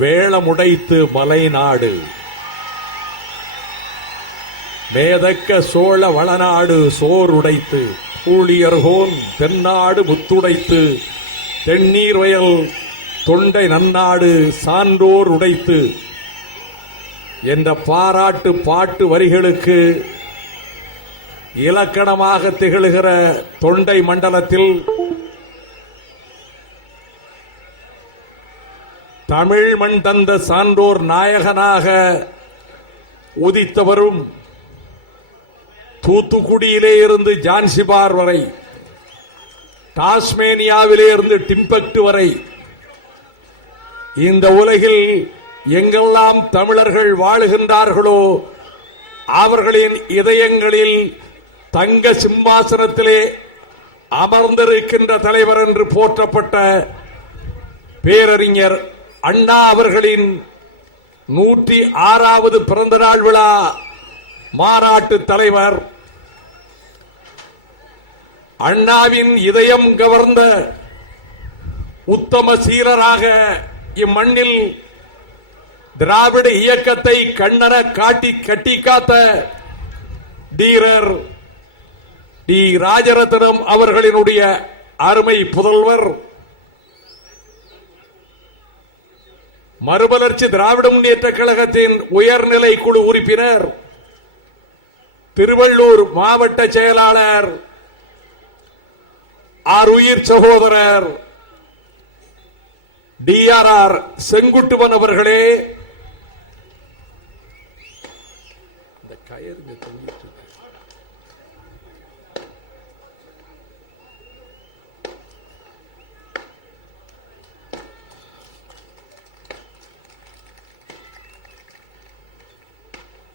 வேளமுடைத்து மலைநாடு மேதக்க சோழ வளநாடு சோறுடைத்து ஊழியர்கோன் தென்னாடு முத்துடைத்து தென்னீர் வயல் தொண்டை நன்னாடு சான்றோர் உடைத்து என்ற பாராட்டு பாட்டு வரிகளுக்கு இலக்கணமாக திகழ்கிற தொண்டை மண்டலத்தில் தமிழ் மண் தந்த சான்றோர் நாயகனாக உதித்தவரும் தூத்துக்குடியிலே இருந்து ஜான்சிபார் வரை, டாஸ்மேனியாவிலே இருந்து டிம்பக்டு வரை, இந்த உலகில் எங்கெல்லாம் தமிழர்கள் வாழுகின்றார்களோ அவர்களின் இதயங்களில் தங்க சிம்மாசனத்திலே அமர்ந்திருக்கின்ற தலைவர் என்று போற்றப்பட்ட பேரறிஞர் அண்ணா அவர்களின் 106வது பிறந்த நாள் விழா மாநாட்டு தலைவர், அண்ணாவின் இதயம் கவர்ந்த உத்தம சீரராக இம்மண்ணில் திராவிட இயக்கத்தை கண்ணன கட்டி காத்த டீரர் டி ராஜரத்னம் அவர்களினுடைய அருமை புதல்வர், மறுமலர்ச்சி திராவிட முன்னேற்ற கழகத்தின் உயர்நிலை குழு உறுப்பினர், திருவள்ளூர் மாவட்ட செயலாளர், ஆருயிர் சகோதரர் DRR செங்குட்டுவன் அவர்களே,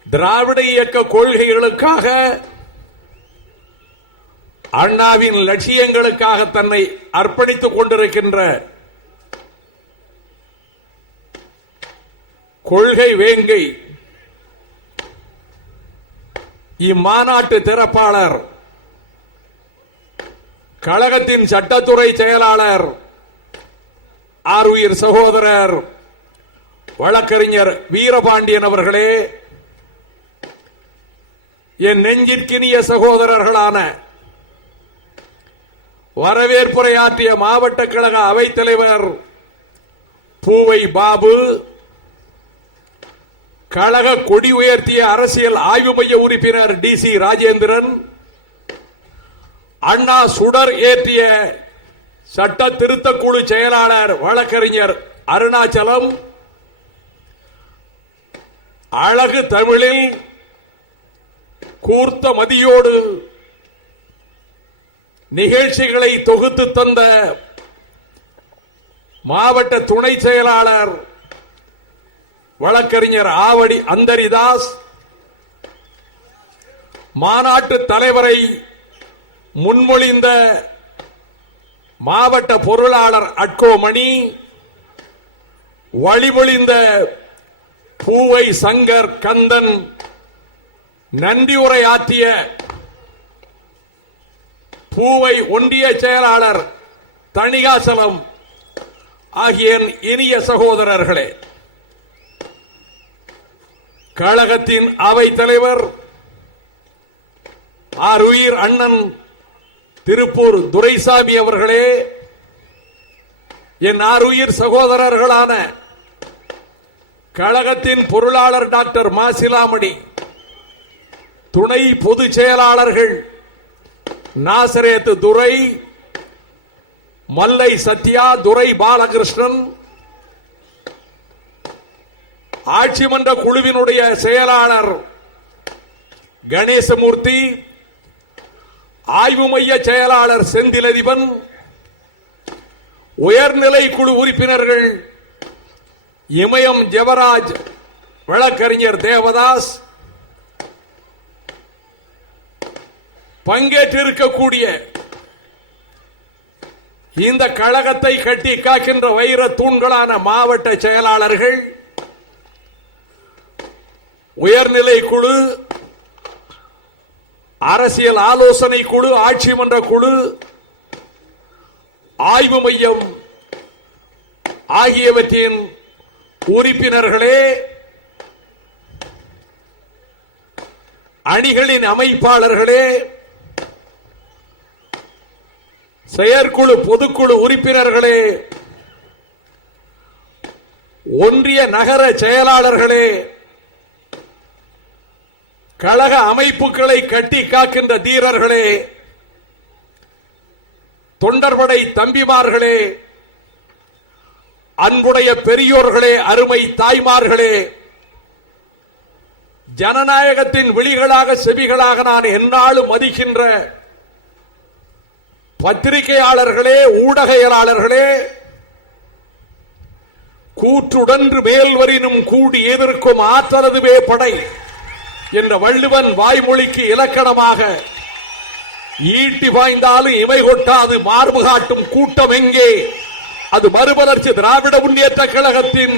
திராவிட இயக்க கொள்கைகளுக்காக, அண்ணாவின் லட்சியங்களுக்காக தன்னை அர்ப்பணித்துக் கொண்டிருக்கின்ற கொள்கை வேங்கை இம்மாநாட்டு திறப்பாளர், கழகத்தின் சட்டத்துறை செயலாளர், ஆருயிர் சகோதரர் வழக்கறிஞர் வீரபாண்டியன் அவர்களே, என் நெஞ்சிற்கினிய சகோதரர்களான வரவேற்புரையாற்றிய மாவட்ட கழக அவைத்தலைவர் பூவை பாபு, கழக கொடி உயர்த்திய அரசியல் ஆய்வு மைய உறுப்பினர் DC ராஜேந்திரன், அண்ணா சுடர் ஏற்றிய சட்ட திருத்த குழு செயலாளர் வழக்கறிஞர் அருணாச்சலம், அழகு தமிழில் கூர்த்த மதியோடு நிகழ்ச்சிகளை தொகுத்து தந்த மாவட்ட துணை செயலாளர் வழக்கறிஞர் ஆவடி அந்தரிதாஸ், மாநாட்டு தலைவரை முன்மொழிந்த மாவட்ட பொருளாளர் அட்கோமணி, வழிமொழிந்த பூவை சங்கர் கந்தன், நன்றி ஆற்றிய பூவை ஒன்றிய செயலாளர் தணிகாசலம் ஆகிய இனிய சகோதரர்களே, கழகத்தின் அவை தலைவர் ஆருயிர் அண்ணன் திருப்பூர் துரைசாமி அவர்களே, என் ஆருயிர் சகோதரர்களான கழகத்தின் பொருளாளர் டாக்டர் மாசிலாமணி, துணை பொதுச் செயலாளர்கள் நாசரேத் துரை, மல்லை சத்யா, துரை பாலகிருஷ்ணன், ஆட்சி மன்ற குழுவினுடைய செயலாளர் கணேசமூர்த்தி, ஆய்வு மைய செயலாளர் செந்திலதிபன், உயர்நிலை குழு உறுப்பினர்கள் இமயம் ஜெவராஜ், வழக்கறிஞர் தேவதாஸ், பங்கேற்றிருக்கக்கூடிய இந்த கழகத்தை கட்டி காக்கின்ற வைர தூண்களான மாவட்ட செயலாளர்கள், உயர்நிலை குழு, அரசியல் ஆலோசனை குழு, ஆட்சி மன்ற குழு, ஆய்வு மையம் ஆகியவற்றின் உறுப்பினர்களே, அணிகளின் அமைப்பாளர்களே, செயற்குழு பொதுக்குழு உறுப்பினர்களே, ஒன்றிய நகர செயலாளர்களே, கழக அமைப்புகளை கட்டி காக்கின்ற தீரர்களே, தொண்டர்படை தம்பிமார்களே, அன்புடைய பெரியோர்களே, அருமை தாய்மார்களே, ஜனநாயகத்தின் விழிகளாக செவிகளாக நான் எந்நாளும் மதிக்கின்ற பத்திரிகையாளர்களே, ஊடகையாளர்களே, கூற்றுடன்று மேல்வரினும் கூடி எதிர்க்கும் ஆற்றலதுவே படை என்ற வள்ளுவன் வாய்மொழிக்கு இலக்கணமாக ஈட்டி பாய்ந்தாலும் இமை கொட்டாது மார்பு காட்டும் கூட்டம் எங்கே? அது மறுமலர்ச்சி திராவிட முன்னேற்ற கழகத்தின்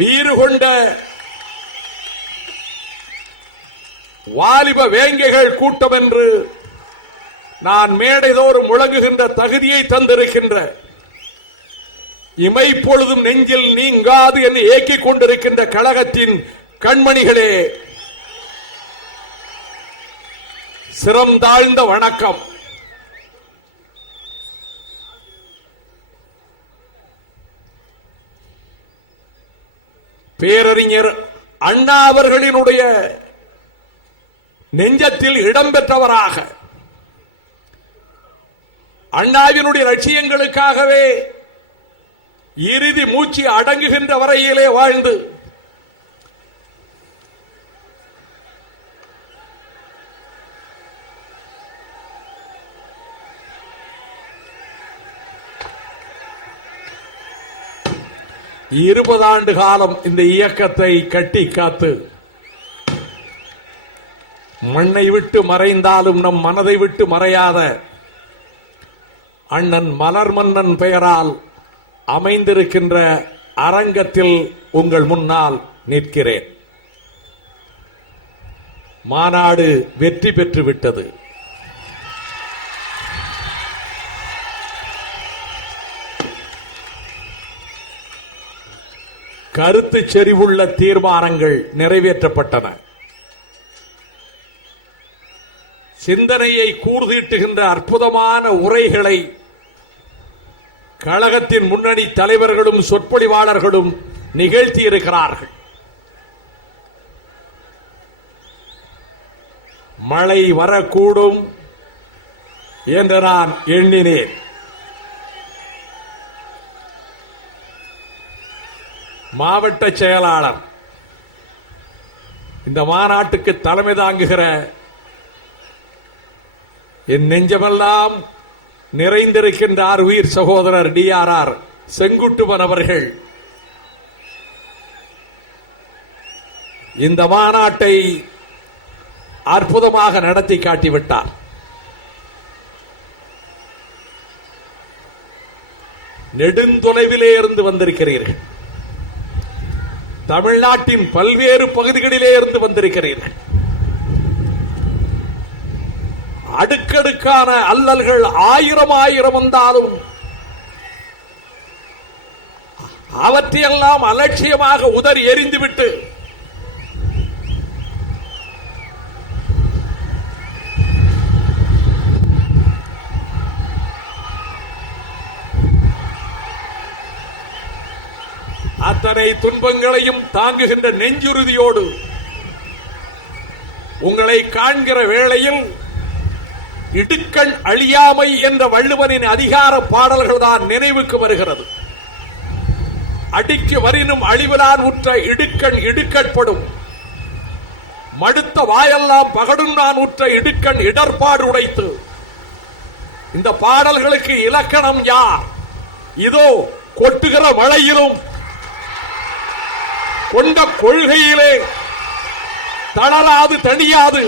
வீறு கொண்ட வாலிப வேங்கைகள் கூட்டம் என்று நான் மேடைதோறும் முழங்குகின்ற தகுதியை தந்திருக்கின்ற, இமைப்பொழுதும் நெஞ்சில் நீங்காது என்று ஏக்கிக் கொண்டிருக்கின்ற கழகத்தின் கண்மணிகளே, சிரம் தாழ்ந்த வணக்கம். பேரறிஞர் அண்ணா அவர்களினுடைய நெஞ்சத்தில் இடம்பெற்றவராக, அண்ணாவினுடைய லட்சியங்களுக்காகவே இறுதி மூச்சு அடங்குகின்ற வரையிலே வாழ்ந்து இருபதாண்டு காலம் இந்த இயக்கத்தை கட்டி காத்து மண்ணை விட்டு மறைந்தாலும் நம் மனதை விட்டு மறையாத அண்ணன் மலர்மன்னன் பெயரால் அமைந்திருக்கின்ற அரங்கத்தில் உங்கள் முன்னால் நிற்கிறேன். மாநாடு வெற்றி பெற்று விட்டது. கருத்து செறிவுள்ள தீர்மானங்கள் நிறைவேற்றப்பட்டன. சிந்தனையை கூர்தீட்டுகின்ற அற்புதமான உரைகளை கழகத்தின் முன்னணி தலைவர்களும் சொற்பொழிவாளர்களும் நிகழ்த்தியிருக்கிறார்கள். மழை வரக்கூடும் என்று நான் எண்ணினேன். மாவட்ட செயலாளர், இந்த மாநாட்டுக்கு தலைமை தாங்குகிற என் நெஞ்சமெல்லாம் நிறைந்திருக்கின்றார் உயிர் சகோதரர் DRR செங்குட்டுவன் அவர்கள் இந்த மாநாட்டை அற்புதமாக நடத்தி காட்டிவிட்டார். நெடுந்தொலைவிலே இருந்து வந்திருக்கிறீர்கள். தமிழ்நாட்டின் பல்வேறு பகுதிகளிலே இருந்து வந்திருக்கிறீர்கள். அடுக்கடுக்கான அல்லல்கள் ஆயிரம் வந்தாலும் அவற்றையெல்லாம் அலட்சியமாக உதறி எறிந்துவிட்டு அத்தனை துன்பங்களையும் தாங்குகின்ற நெஞ்சுறுதியோடு உங்களை காண்கிற வேளையில் இடுக்கண் அழியாமை என்ற வள்ளுவனின் அதிகார பாடல்கள் தான் நினைவுக்கு வருகிறது. அடிக்கு வரினும் அழிவிலான் உற்ற இடுக்கண் இடுக்கட்படும், மடுத்த வாயெல்லாம் பகடும் நான் உற்ற இடுக்கண் இடர்பாடு உடைத்து. இந்த பாடல்களுக்கு இலக்கணம் யார்? இதோ கொட்டுகிற மழையிலும் கொண்ட கொள்கையிலே தளராது தணியாது,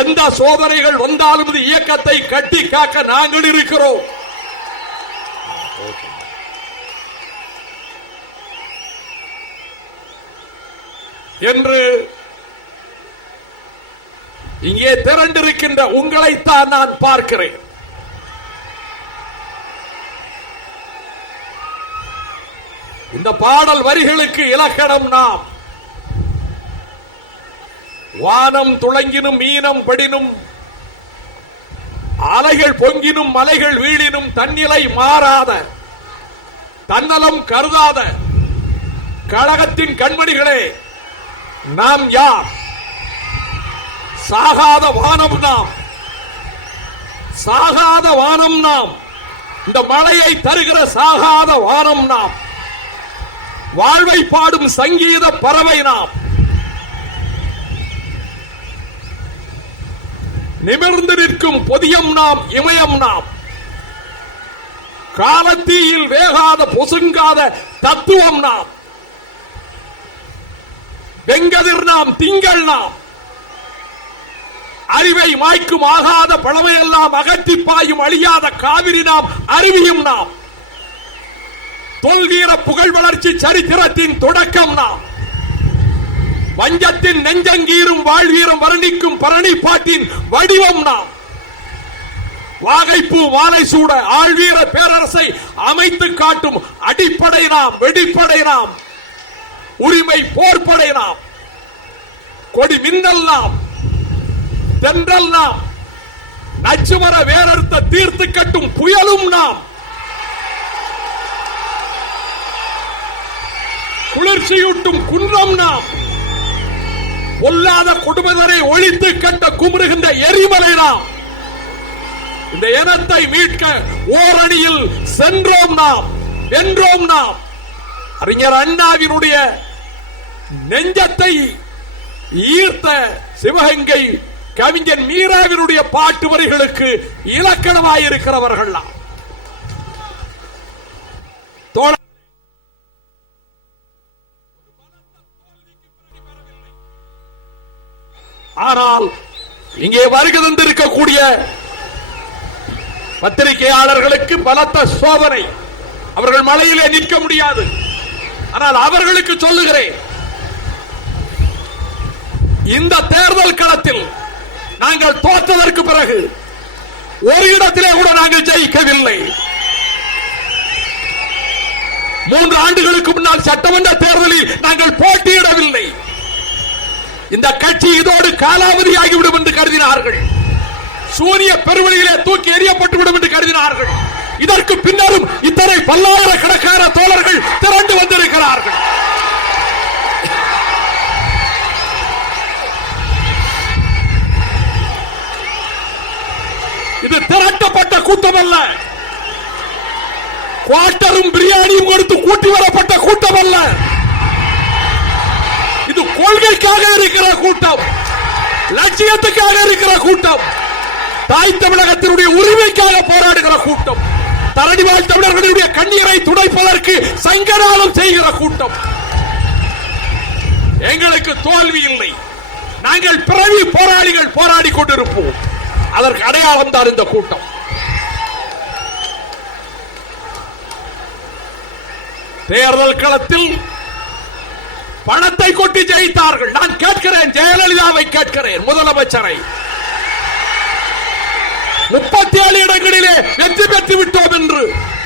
எந்த சோதனைகள் வந்தாலும் இந்த இயக்கத்தை கட்டி காக்க நாங்கள் இருக்கிறோம் என்று இங்கே திரண்டிருக்கின்ற உங்களைத்தான் நான் பார்க்கிறேன். இந்த பாடல் வரிகளுக்கு இலக்கணம் நாம். வானம் துளங்கினும் மீனம் படினும் அலைகள் பொங்கினும் மலைகள் வீழினும் தன்னிலை மாறாத தன்னலம் கருதாத கழகத்தின் கண்மணிகளே நாம் யார்? சாகாத வானம் நாம், சாகாத வானம் நாம். இந்த மழையை தருகிற சாகாத வானம் நாம். வாழ்வை பாடும் சங்கீத பறவை நாம். நிமிர்ந்து நிற்கும் பொதியம் நாம், இமயம் நாம். காலத்தீயில் வேகாத பொசுங்காத தத்துவம் நாம். வெங்கதிர் நாம், திங்கள் நாம். அறிவை மாய்க்கும் ஆகாத பழமையெல்லாம் அகற்றி பாயும் அழியாத காவிரி நாம், அருவியும் நாம். தொல்வீர புகழ் வளர்ச்சி சரித்திரத்தின் தொடக்கம் நாம். வஞ்சத்தின் நெஞ்சங்கீரும் வாழ்வீரம் வர்ணிக்கும் பரணி பாட்டின் வடிவம் நாம். வாகைப்பூ வாழை சூட ஆழ்வீர பேரரசை அமைத்து காட்டும் அடிப்படை நாம், வெடிப்படை நாம். உரிமை போர்ப்படை நாம். கொடி மின்னல் நாம், தென்றல் நாம். நச்சுமர வேறறுத்த தீர்த்து கட்டும் புயலும் நாம். குளிர்ச்சியூட்டும் குன்றம் நாம். பொல்லாத கொடுமதரை ஒழித்து கட்ட குமுறுகின்ற எரிமலை நாம். இந்த இனத்தை மீட்க ஓரணியில் சென்றோம் நாம், வென்றோம் நாம். அறிஞர் அண்ணாவினுடைய நெஞ்சத்தை ஈர்த்த சிவகங்கை கவிஞன் மீராவினுடைய பாட்டு வரிகளுக்கு இலக்கணமாயிருக்கிறவர்கள் நாம். ஆனால் இங்கே வருகை தந்திருக்கக்கூடிய பத்திரிகையாளர்களுக்கு பலத்த சோதனை. அவர்கள் மலையிலே நிற்க முடியாது. ஆனால் அவர்களுக்கு சொல்லுகிறேன், இந்த தேர்தல் களத்தில் நாங்கள் தோற்றதற்கு பிறகு ஒரு இடத்திலே கூட நாங்கள் ஜெயிக்கவில்லை. 3 ஆண்டுகளுக்கு முன்னால் சட்டமன்ற தேர்தலில் நாங்கள் போட்டியிடவில்லை. இந்த கட்சி இதோடு காலாவதியாகிவிடும் என்று கருதினார்கள். சூரிய பெருவெளியிலே தூக்கி எறியப்பட்டுவிடும் என்று கருதினார்கள். இதற்கு பின்னரும் இத்தனை பல்லாயிரக்கணக்கான தோழர்கள் திரண்டு வந்திருக்கிறார்கள். இது திரட்டப்பட்ட கூட்டம் அல்ல. குவார்ட்டரும் பிரியாணியும் கொடுத்து கூட்டி வரப்பட்ட கூட்டம் அல்ல. இது கொள்கைக்காக இருக்கிற கூட்டம், லட்சியத்துக்காக இருக்கிற கூட்டம், தாய் தமிழகத்தினுடைய உரிமைக்காக போராடுகிற கூட்டம், தரணிவாழ் தமிழர்களுடைய கண்ணீரை துடைப்பதற்கு சங்கராலம் செய்கிற கூட்டம். எங்களுக்கு தோல்வி இல்லை. நாங்கள் பிறவி போராளிகள், போராடி கொண்டிருப்போம். அதற்கு அடையாளம் தான் இந்த கூட்டம். தேர்தல் களத்தில் பணத்தை கொட்டி ஜெயித்தார்கள். நான் கேட்கிறேன், ஜெயலலிதாவை கேட்கிறேன், முதலமைச்சரை. 37 இடங்களிலே வெற்றி பெற்று விட்டோம் என்று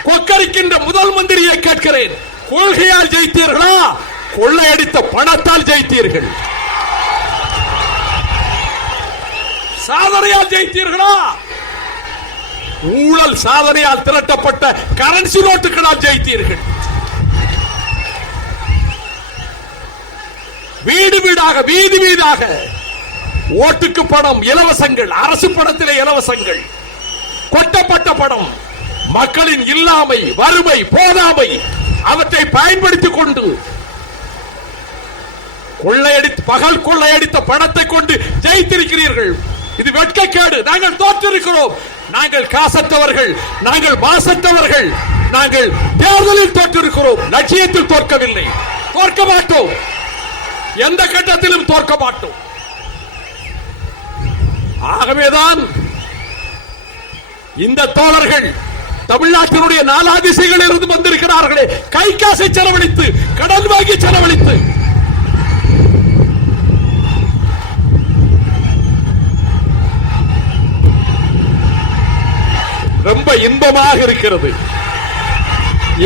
கொக்கரிக்கின்ற முதல் மந்திரியை கேட்கிறேன், கொள்கையால் ஜெயித்தீர்களா, கொள்ளையடித்த பணத்தால் ஜெயித்தீர்கள்? சாதனையால் ஜெயித்தீர்களா, ஊழல் சாதனையால் திரட்டப்பட்ட கரன்சி நோட்டுகளால் ஜெயித்தீர்கள்? வீடு வீடாக, வீதி வீடாக ஓட்டுக்கு பணம், இலவசங்கள், அரசு பணத்திலே இலவசங்கள், கொட்டப்பட்ட பணம், மக்களின் இல்லாமை, வறுமை, போதாமை, அவற்றை பயன்படுத்திக் கொண்டு கொள்ளையடித்து, பகல் கொள்ளையடித்த பணத்தை கொண்டு ஜெயித்திருக்கிறீர்கள். இது வெட்கக்கேடு. நாங்கள் தோற்றிருக்கிறோம். நாங்கள் காசற்றவர்கள், நாங்கள் மாசற்றவர்கள். நாங்கள் தேர்தலில் தோற்றிருக்கிறோம், லட்சியத்தில் தோற்கவில்லை. தோற்க மாட்டோம், எந்த கட்டத்திலும் தோற்க மாட்டோம். ஆகவேதான் இந்த தோழர்கள் தமிழ்நாட்டினுடைய நாலாதிசைகளில் இருந்து வந்திருக்கிறார்களே, கை காசை செலவழித்து, கடன் வாங்கி செலவழித்து. ரொம்ப இன்பமாக இருக்கிறது.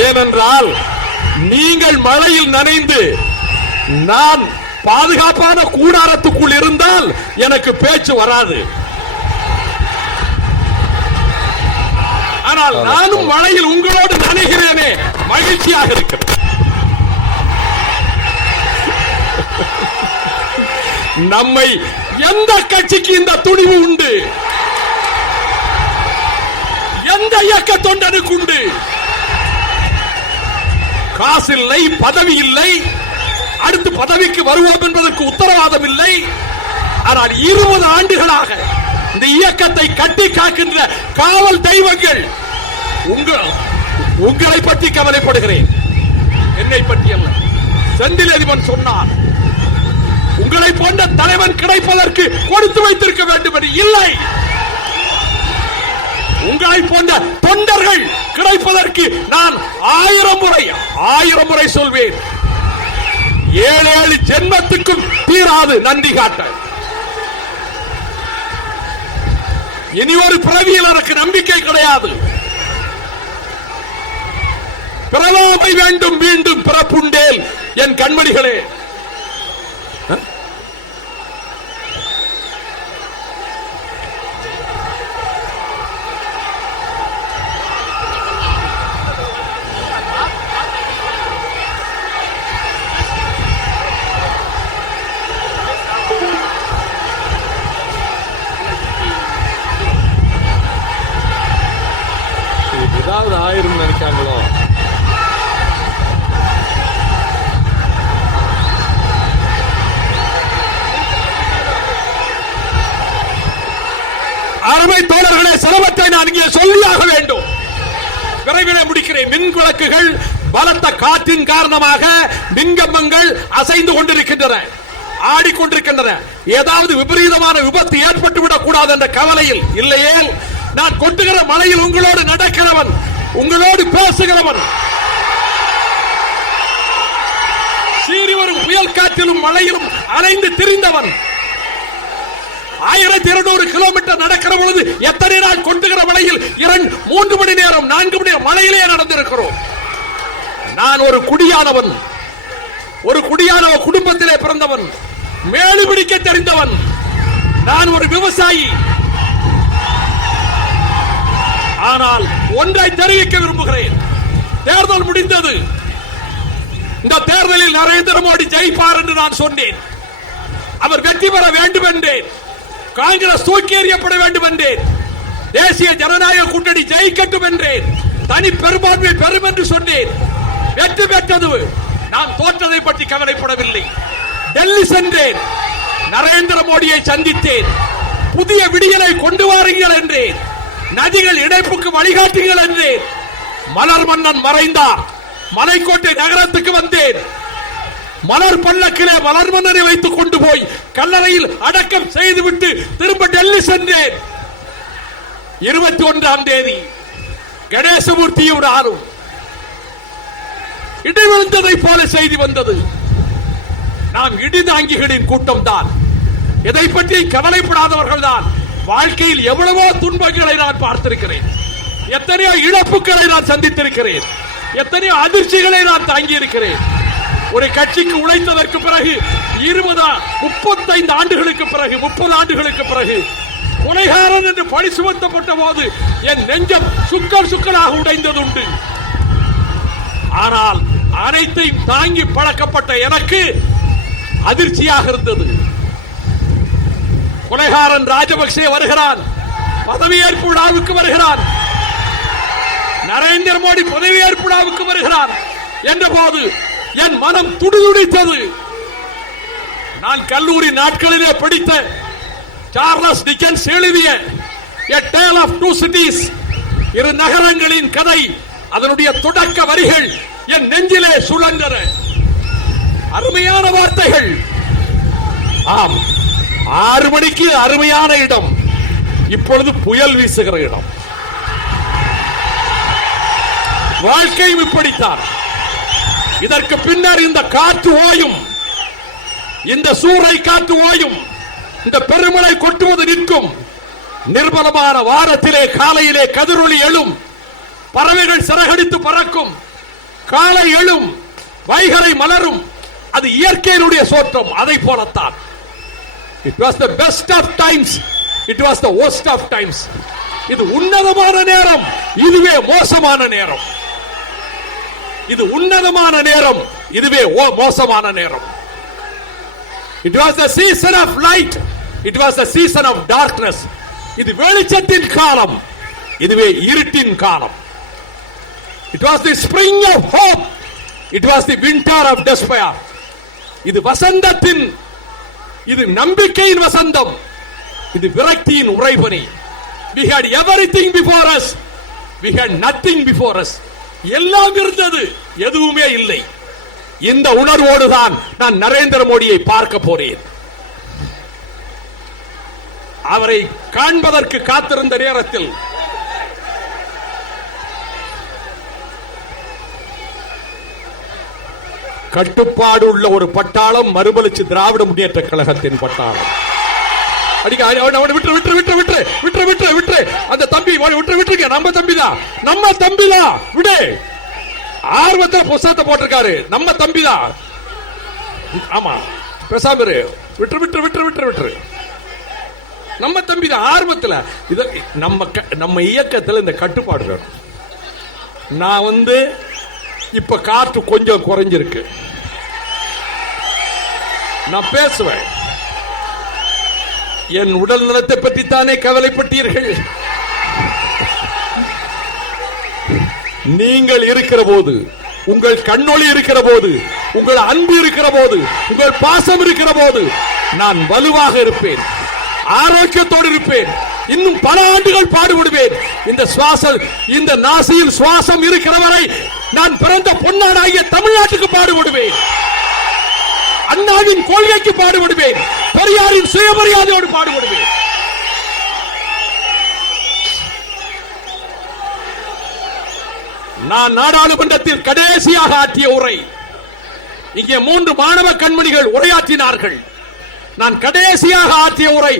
ஏனென்றால் நீங்கள் மழையில் நனைந்து நான் பாதுகாப்பான கூடாரத்துக்குள் இருந்தால் எனக்கு பேச்சு வராது. ஆனால் நானும் மழையில் உங்களோடு நனைகிறேனே, மகிழ்ச்சியாக இருக்கிறது. நம்மை எந்த கட்சிக்கு இந்த துணிவு உண்டு? எந்த இயக்க தொண்டனுக்கு உண்டு? காசு இல்லை, பதவி இல்லை, அடுத்து பதவிக்கு வருவோம் என்பதற்கு உத்தரவாதம் இல்லை. ஆனால் 20 ஆண்டுகளாக இந்த இயக்கத்தை கட்டி காக்கின்ற காவல் தெய்வங்கள் உங்களை பற்றி கவலைப்படுகிறேன், என்னை பற்றி அல்ல. செந்தில் அதிபன் சொன்னார், உங்களை போன்ற தலைவன் கிடைப்பதற்கு கொடுத்து வைத்திருக்க வேண்டும் என்று. இல்லை, உங்களை போன்ற தொண்டர்கள் கிடைப்பதற்கு நான் 1000 முறை சொல்வேன். 7 ஜென்மத்துக்கும் தீராது நன்றி காட்ட. இனி ஒரு பிறவியில் எனக்கு நம்பிக்கை கிடையாது. பிறவாமை வேண்டும், மீண்டும் பிறப்புண்டேல் என் கண்மணிகளே. ஏதாவது ஆயிரம் நினைக்காங்களோ? அருமை தோழர்களே, சிலவற்றை நான் இங்கே சொல்லியாக வேண்டும். விரைவிலே முடிக்கிறேன். மின் விளக்குகள் பலத்த காற்றின் காரணமாக மின்கம்பங்கள் அசைந்து கொண்டிருக்கின்றன, ஆடிக்கொண்டிருக்கின்றன. ஏதாவது விபரீதமான விபத்து ஏற்பட்டுவிடக் கூடாது என்ற கவலையில். இல்லையே, நான் கொட்டுகிற மலையில் உங்களோடு நடக்கிறவன், உங்களோடு பேசுகிறவன், சீறி வரும் புயல் காற்றிலும் மழையிலும் அலைந்து திரிந்தவன். 1200 கிலோமீட்டர் நடக்கிற பொழுது எத்தனை நாள் கொட்டுகிற மலையில் 3 மணி நேரம் 4 மணி நேரம் மலையிலே நடந்திருக்கிறோம். நான் ஒரு குடியானவன், ஒரு குடியான குடும்பத்திலே பிறந்தவன், மேடு பிடிக்க தெரிந்தவன். நான் ஒரு விவசாயி. ஆனால் ஒன்றை தெரிவிக்க விரும்புகிறேன். தேர்தல் முடிந்தது. இந்த தேர்தலில் நரேந்திர மோடி ஜெயிப்பார் என்று நான் சொன்னேன். அவர் வெற்றி பெற வேண்டும் என்றேன். காங்கிரஸ் தூக்கி எறியப்பட வேண்டும் என்றேன். தேசிய ஜனநாயக கூட்டணி ஜெயிக்கட்டும் என்றேன். தனி பெரும்பான்மை பெறும் என்று சொன்னேன். வெற்றி பெற்றது. நான் தோற்றதை பற்றி கவலைப்படவில்லை. டெல்லி சென்றேன், நரேந்திர மோடியை சந்தித்தேன். புதிய விடியலை கொண்டு வாருங்கள் என்றேன். நதிகள் இணைப்புக்கு வழிகாட்டுங்கள் என்றேன். மலர் மன்னன் மறைந்தார். மலைக்கோட்டை நகரத்துக்கு வந்தேன். மலர் பல்லக்கிலே மலர் மன்னரை வைத்துக் கொண்டு போய் கல்லறையில் அடக்கம் செய்துவிட்டு திரும்ப டெல்லி சென்றேன். 21ஆம் தேதி கணேசமூர்த்தியும் நானும் இடி விழுந்ததை போல செய்தி வந்தது. நாம் இடிதாங்கிகளின் கூட்டம் தான். எதை பற்றி கவலைப்படாதவர்கள் தான். வாழ்க்கையில் எவ்வளவோ துன்பங்களை நான் பார்த்திருக்கிறேன். எத்தனையோ இழப்புகளை நான் சந்தித்திருக்கிறேன். எத்தனையோ அதிர்ச்சிகளை நான் தாங்கி இருக்கிறேன். ஒரு கட்சிக்கு உழைத்ததற்கு பிறகு 35 ஆண்டுகளுக்கு பிறகு 30 ஆண்டுகளுக்கு பிறகு கொலைகாரன் என்று பழி சுமத்தப்பட்ட போது என் நெஞ்சம் சுக்கல் சுக்கலாக உடைந்ததுண்டு. ஆனால் அனைத்தையும் தாங்கி பழக்கப்பட்ட எனக்கு அதிர்ச்சியாக இருந்தது. கொலைகாரன் ராஜபக்சே வருகிறான், பதவியேற்பு விழாவுக்கு வருகிறான். நரேந்திர மோடி பதவியேற்பு விழாவுக்கு வருகிறான் என்ற போது என் மனம் துடிதுடித்தது. நான் கல்லூரி நாட்களிலே படித்த சார்லஸ் டிக்கன்ஸ் எழுதிய A Tale of Two Cities, 2 நகரங்களின் கதை, அதனுடைய தொடக்க வரிகள் என் நெஞ்சிலே சுழன்றன. அருமையான வார்த்தைகள். ஆம், 6 மணிக்கு அருமையான இடம், இப்பொழுது புயல் வீசுகிற இடம். வாழ்க்கையும் இப்படித்தான். இதற்கு பின்னர் இந்த காற்று ஓயும், இந்த சூறை காற்று ஓயும், இந்த பெருமழை கொட்டுவது நிற்கும். நிர்மலமான வாரத்திலே காலையிலே கதிரொளி எழும், பறவைகள் சிறகடித்து பறக்கும், காலை எழும், வைகரை மலரும், அது இயற்கையினுடைய சோற்றம். அதை போலத்தான் it was the best of times, it was the worst of times. இது உன்னதமான நேரம், இதுவே மோசமான நேரம். இது உன்னதமான நேரம், இதுவே மோசமான நேரம். It was the season of light, it was the season of darkness. இது வெளிச்சத்தின் காலம், இதுவே இருட்டின் காலம். It was the spring of hope, it was the winter of despair. இது வசந்தத்தின், இது நம்பிக்கையின் வசந்தம், இது விரக்தியின் உறைபனி. We had everything before us, we had nothing before us. எல்லாம் இருந்தது, எதுவுமே இல்லை. இந்த உணர்வோடு தான் நான் நரேந்திர மோடியை பார்க்க போறேன். அவரை காண்பதற்கு காத்திருந்த நேரத்தில் கட்டுப்பாடு உள்ள ஒரு பட்டாளம் மறுமலர்ச்சி திராவிட முன்னேற்ற கழகத்தின் பட்டாளம். விட்டு அந்த தம்பி விட்டுருங்க. நம்ம தம்பிதான், நம்ம தம்பிதான். விடு, ஆர்வத்தில் புத்தகத்தை போட்டிருக்காரு. நம்ம தம்பிதான். ஆமா, பேசாம விட்டு நம்ம தம்பிதான். ஆர்வத்தில் நம்ம இயக்கத்தில் இந்த கட்டுப்பாடு வேணும். நான் இப்ப காற்று கொஞ்சம் குறைஞ்சிருக்கு, நான் பேசுவேன். என் உடல் நலத்தை பற்றித்தானே கவலைப்பட்டீர்கள். நீங்கள் இருக்கிற போது, உங்கள் கண்ணொளி இருக்கிற போது, உங்கள் அன்பு இருக்கிற போது, உங்கள் பாசம் இருக்கிற போது நான் வலுவாக இருப்பேன், ஆரோக்கியத்தோடு இருப்பேன். இன்னும் பல ஆண்டுகள் பாடுபடுவேன். இந்த நாசியில் சுவாசம் இருக்கிற வரை நான் பிறந்த பொன்னாடாகிய தமிழ்நாட்டுக்கு பாடுபடுவேன். அண்ணாவின் கொள்கைக்கு பாடுபடுவேன். பெரியாரின் சுயமரியாதையோடு பாடுபடுவேன். நான் நாடாளுமன்றத்தில் கடைசியாக ஆற்றிய உரை, இங்கே 3 மாணவ கண்மணிகள் உரையாற்றினார்கள். நான் கடைசியாக ஆற்றிய உரை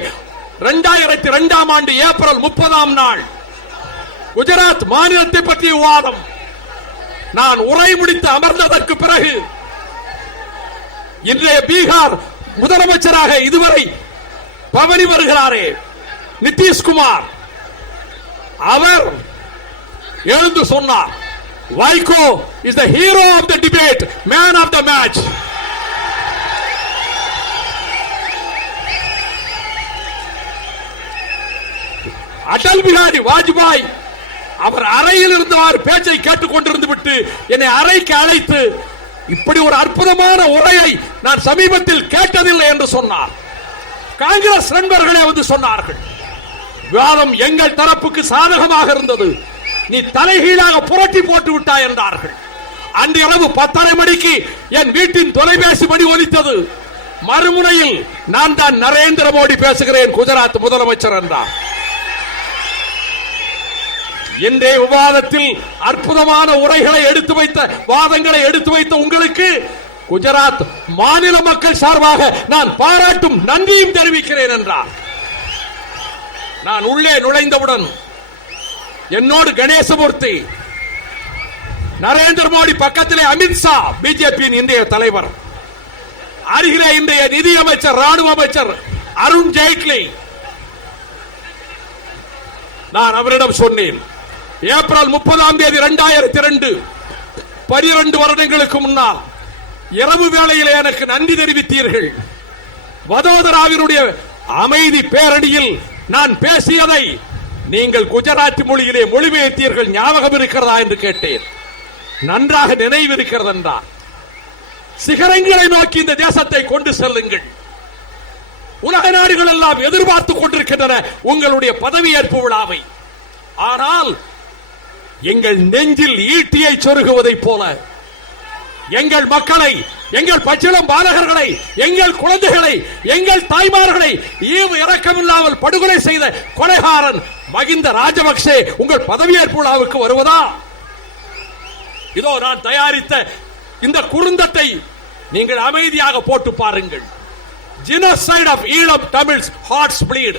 2002ஆம் ஆண்டு ஏப்ரல் 30ஆம் நாள் குஜராத் மாநிலத்தை பற்றிய விவாதம். நான் உரை முடித்து அமர்ந்ததற்கு பிறகு இன்றைய பீகார் முதலமைச்சராக இதுவரை பவனி வருகிறாரே நிதிஷ்குமார், அவர் எழுந்து சொன்னார், Vaiko is the hero of the debate, man of the match. Atal Bihari Vajpayee அவர் அறையில் இருந்தவாறு பேச்சை கேட்டுக் கொண்டிருந்து விட்டு என்னை அறைக்கு அழைத்து, இப்படி ஒரு அற்புதமான உரையை நான் சமீபத்தில் கேட்டதில்லை என்று சொன்னார். காங்கிரஸ் நண்பர்களே சொன்னார்கள், விவாதம் எங்கள் தரப்புக்கு சாதகமாக இருந்தது, நீ தலைகீழாக புரட்டி போட்டு விட்டாய் என்றார்கள். அன்று இரவு 10:30 மணிக்கு என் வீட்டின் தொலைபேசி மணி ஒலித்தது. மறுமுனையில் நான் தான் நரேந்திர மோடி பேசுகிறேன், குஜராத் முதலமைச்சர் என்றார். இன்றைய விவாதத்தில் அற்புதமான உரைகளை எடுத்து வைத்த, வாதங்களை எடுத்து வைத்த உங்களுக்கு குஜராத் மாநில மக்கள் சார்பாக நான் பாராட்டும் நன்றியும் தெரிவிக்கிறேன் என்றார். நான் உள்ளே நுழைந்தவுடன் என்னோடு கணேசமூர்த்தி, நரேந்திர மோடி பக்கத்திலே அமித்ஷா பிஜேபியின் இந்திய தலைவர், அருகிலே இன்றைய நிதியமைச்சர் ராணுவ அமைச்சர் அருண் ஜேட்லி. நான் அவரிடம் சொன்னேன், ஏப்ரல் 30ஆம் தேதி 2002 12 வருடங்களுக்கு முன்னால் இரவு வேளையில் எனக்கு நன்றி தெரிவித்தீர்கள். வதோதராவினுடைய அமைதி பேரணியில் நான் பேசியதை நீங்கள் குஜராத்தி மொழியிலே மொழிபெயர்த்தீர்கள், ஞாபகம் இருக்கிறதா என்று கேட்டேன். நன்றாக நினைவிருக்கிறது என்றார். சிகரங்களை நோக்கி இந்த தேசத்தை கொண்டு செல்லுங்கள். உலக நாடுகள் எல்லாம் எதிர்பார்த்துக் கொண்டிருக்கின்றன உங்களுடைய பதவியேற்பு விழாவை. ஆனால் எங்கள் நெஞ்சில் ஈட்டியை சொருகுவதைப் போல எங்கள் மக்களை, எங்கள் பச்சிளம் பாலகர்களை, எங்கள் குழந்தைகளை, எங்கள் தாய்மார்களை ஈவு இரக்கமில்லாமல் படுகொலை செய்த கொலைகாரன் மகிந்த ராஜபக்சே உங்கள் பதவியேற்பு விழாவுக்கு வருவதா? இதோ நான் தயாரித்த இந்த குறுந்தட்டை நீங்கள் அமைதியாக போட்டு பாருங்கள். Genocide of Eelam Tamils hearts bleed.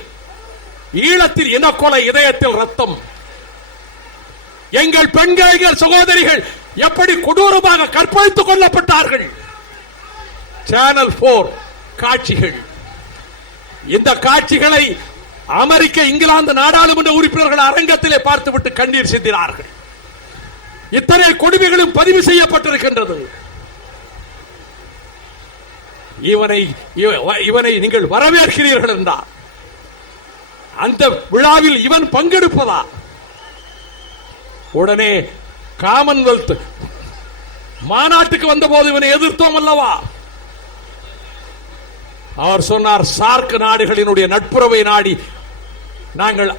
ஈழத்தில் இனக்கொலை, இதயத்தில் ரத்தம். எங்கள் பெண்கள், எங்கள் சகோதரிகள் எப்படி கொடூரமாக கற்பழித்துக் கொல்லப்பட்டார்கள். சேனல் 4 காட்சிகள். இந்த காட்சிகளை அமெரிக்க, இங்கிலாந்து நாடாளுமன்ற உறுப்பினர்கள் அரங்கத்திலே பார்த்துவிட்டு கண்ணீர் சிந்தினார்கள். இத்தனை கொடுமைகளும் பதிவு செய்யப்பட்டிருக்கின்றது. இவனை நீங்கள் வரவேற்கிறீர்கள் என்றார். அந்த விழாவில் இவன் பங்கெடுப்பதா? உடனே காமன்வெல்த் மாநாட்டுக்கு வந்தபோது இவனை எதிர்த்தோம் அல்லவா? அவர் சொன்னார், சார்க் நாடுகளினுடைய நட்புறவை நாடி நாங்கள்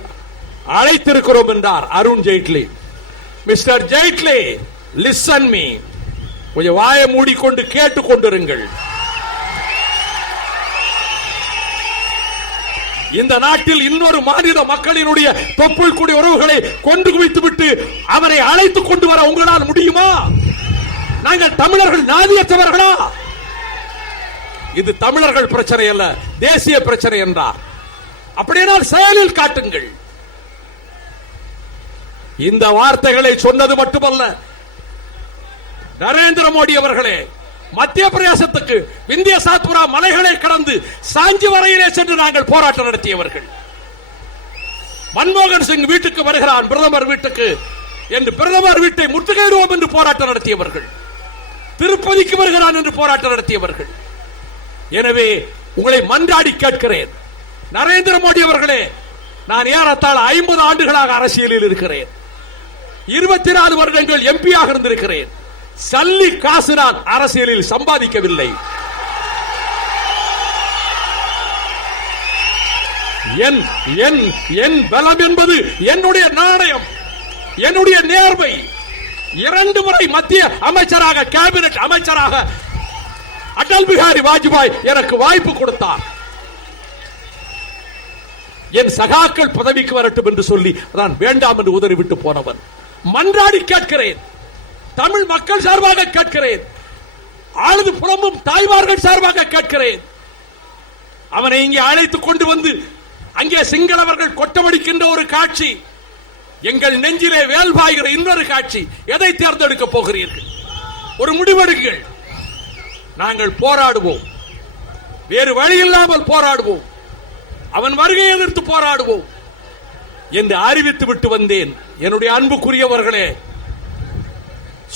அழைத்திருக்கிறோம் என்றார் Arun Jaitley. Mister Jaitley, listen me, கொஞ்சம் வாயை மூடிக்கொண்டு கேட்டுக் கொண்டிருங்கள். இந்த நாட்டில் இன்னொரு மாநில மக்களினுடைய தொப்புள் கூடிய உறவுகளை கொண்டு குவித்து விட்டு அவரை அழைத்துக் கொண்டு வர உங்களால் முடியுமா? நாங்கள் தமிழர்கள் நாதியற்றவர்களா? இது தமிழர்கள் பிரச்சனை அல்ல, தேசிய பிரச்சனை என்றார். அப்படியானால் செயலில் காட்டுங்கள். இந்த வார்த்தைகளை சொன்னது மட்டுமல்ல, நரேந்திர மோடி அவர்களே மத்திய பிரதேசத்துக்கு விந்திய சாத்புரா மலைகளை கடந்து சாஞ்சி வரையிலே சென்று நாங்கள் போராட்டம் நடத்தியவர்கள். மன்மோகன் சிங் வீட்டுக்கு வருகிறான் பிரதமர் வீட்டுக்கு என்று பிரதமர் வீட்டை முற்றுகையிடுவோம் என்று போராட்டம் நடத்தியவர்கள். திருப்பதிக்கு வருகிறான் என்று போராட்டம் நடத்தியவர்கள். எனவே உங்களை மன்றாடி கேட்கிறேன், நரேந்திர மோடி அவர்களே, நான் ஏறத்தாழ 50 ஆண்டுகளாக அரசியலில் இருக்கிறேன். 24 வருடங்கள் எம்பியாக இருந்திருக்கிறேன். சல்லி காசு நான் அரசியலில் சம்பாதிக்கவில்லை. என் பலம் என்பது என்னுடைய நாணயம், என்னுடைய நேர்மை. 2 முறை மத்திய அமைச்சராக, கேபினெட் அமைச்சராக அடல் பிகாரி வாஜ்பாய் எனக்கு வாய்ப்பு கொடுத்தார். என் சகாக்கள் பதவிக்கு வரட்டும் என்று சொல்லி நான் வேண்டாம் என்று உதறிவிட்டு போனவன். மன்றாடி கேட்கிறேன், தமிழ் மக்கள் சார்பாக கேட்கிறேன், ஆளுது புலம்பும் தாய்மார்கள் சார்பாக கேட்கிறேன். அவனை இங்கே அழைத்துக் கொண்டு வந்து அங்கே சிங்களவர்கள் கொட்டமடிக்கின்ற ஒரு காட்சி, எங்கள் நெஞ்சிலே வேல் பாய்கிற இன்னொரு காட்சி. எதை தேர்ந்தெடுக்க போகிறீர்கள்? ஒரு முடிவெடுங்கள். நாங்கள் போராடுவோம், வேறு வழி இல்லாமல் போராடுவோம், அவன் வருகை எதிர்த்து போராடுவோம் என்று அறிவித்து விட்டு வந்தேன். என்னுடைய அன்புக்குரியவர்களே,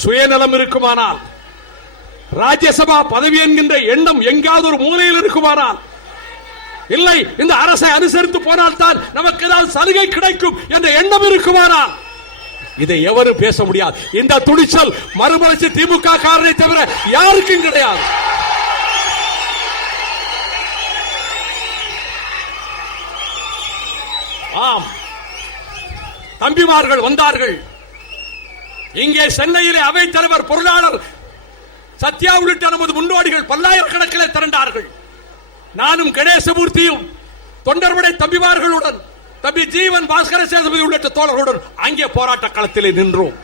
சுயநலம் இருக்குமானால், ராஜ்யசபா பதவி என்கின்ற எண்ணம் எங்காவது ஒரு மூலையில் இருக்குமானால், இல்லை இந்த அரசை அனுசரித்து போனால் தான் நமக்கு ஏதாவது சலுகை கிடைக்கும் என்ற எண்ணம் இருக்குமானால், இதை எவரும் பேச முடியாது. இந்த துணிச்சல் மறுமலர்ச்சி திமுக காரனை தவிர யாருக்கும் கிடையாது. ஆம், தம்பிமார்கள் வந்தார்கள். இங்கே சென்னையிலே அவைத் தலைவர், பொருளாளர் சத்யா உள்ளிட்ட நமது முன்னோடிகள் பல்லாயிரக்கணக்கில் திரண்டார்கள். நானும் கணேசமூர்த்தியும் தொண்டர்படை தம்பிமார்களுடன், தம்பி ஜீவன், பாஸ்கர சேதுபதி உள்ளிட்ட தோழர்களுடன் அங்கே போராட்ட களத்திலே நின்றோம்.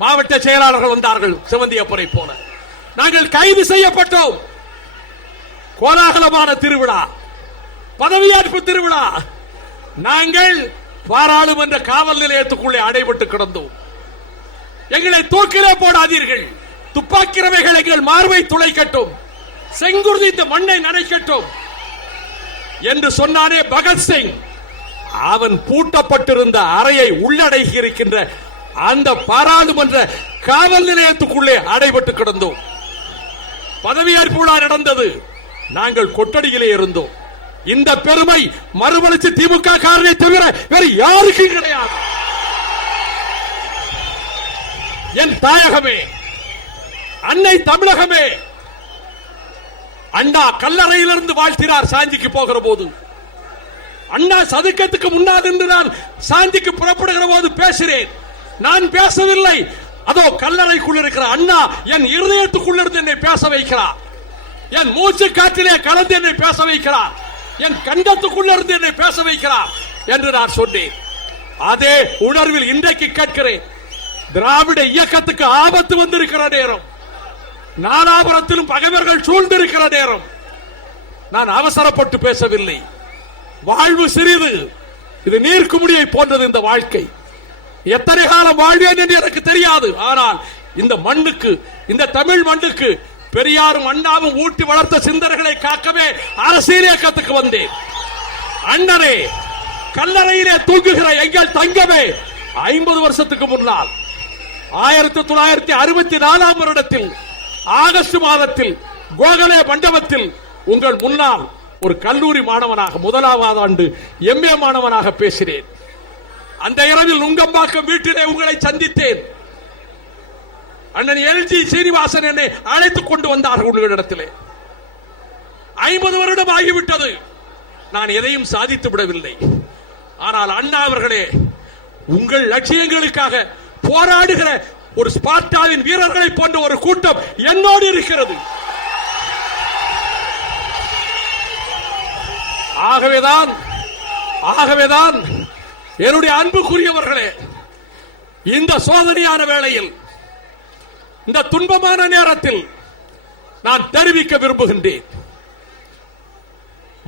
மாவட்ட செயலாளர்கள் வந்தார்கள், சிவந்தியப்பரை போல. நாங்கள் கைது செய்யப்பட்டோம். கோலாகலமான திருவிழா, பதவியேற்பு திருவிழா. நாங்கள் பாராளுமன்ற காவல் நிலையத்துக்குள்ளே அடைபட்டு கிடந்தோம். எங்களை தூக்கிலே போடாதீர்கள், துப்பாக்கிரவைகள் எங்கள் மார்பை துளைக்கட்டும், செங்குருதி இந்த மண்ணை நனைக்கட்டும் என்று சொன்னானே பகத்சிங். அவன் பூட்டப்பட்டிருந்த அறையை உள்ளடக்கி இருக்கின்ற அந்த பாராளுமன்ற காவல் நிலையத்துக்குள்ளே அடைபட்டு கிடந்தோம். பதவியேற்பு விழா நடந்தது, நாங்கள் கொட்டடியிலே இருந்தோம். இந்த பெருமை மறுமலர்ச்சி திமுக காரனை தவிர வேறு யாருக்கும் கிடையாது. என் தாயகமே, அன்னை தமிழகமே, அண்ணா கல்லறையிலிருந்து வாழ்த்தினார் சாந்திக்கு போகிற போது. அண்ணா சதுக்கத்துக்கு முன்னால் நின்று நான் சாந்திக்கு புறப்படுகிற போது பேசினேன். நான் பேசவில்லை, அதோ கல்லறைக்குள் இருக்கிற அண்ணா என் இருதயத்துக்குள் இருந்து என்னை பேச வைக்கிறார். என் மூச்சு காற்றிலே கலந்து என்னை பேச வைக்கிறார். என் கண்டத்துக்குள்ள இருந்து என்னை பேச வைக்கிறார் என்று நான் சொன்னேன். அதே உணர்வில் இன்றைக்கு கேட்கிறேன். திராவிட இயக்கத்துக்கு ஆபத்து வந்திருக்கிற நேரம், நாலாபுரத்திலும் பகைவர்கள் சூழ்ந்திருக்கிற நேரம். நான் அவசரப்பட்டு பேசவில்லை. வாழ்வு சிறிது, இது நீர்க்குமுடியை போன்றது. இந்த வாழ்க்கை எத்தனை காலம் வாழ்வேன் என்று எனக்கு தெரியாது. ஆனால் இந்த மண்ணுக்கு, இந்த தமிழ் மண்ணுக்கு பெரியாரும் அண்ணாவும் ஊட்டி வளர்த்த சிந்தனைகளை காக்கவே அரசியல் இயக்கத்துக்கு வந்தேன். அண்ணனே, கல்லறையிலே தூங்குகிற எங்கள் தங்கமே, 50 வருஷத்துக்கு முன்னால் 1964 வருடத்தில் ஆகஸ்ட் மாதத்தில் கோகலே மண்டபத்தில் உங்கள் முன்னால் ஒரு கல்லூரி மாணவனாக, முதலாவது ஆண்டு MA மாணவனாக பேசினேன். அந்த இரவில் நுங்கம்பாக்கம் வீட்டிலே உங்களை சந்தித்தேன். அண்ணன் LG சீனிவாசன் என்னை அழைத்துக் கொண்டு வந்தார்கள் உங்களிடத்திலே. 50 வருடம் ஆகிவிட்டது, நான் எதையும் சாதித்து விடவில்லை. ஆனால் அண்ணா அவர்களே, உங்கள் லட்சியங்களுக்காக போராடுகிற ஒரு ஸ்பார்ட்டாவின் வீரர்களை போன்ற ஒரு கூட்டம் என்னோடு இருக்கிறது. ஆகவேதான் என்னுடைய அன்புக்குரியவர்களே, இந்த சோதனையான வேளையில், இந்த துன்பமான நேரத்தில் நான் தெரிவிக்க விரும்புகின்றேன்.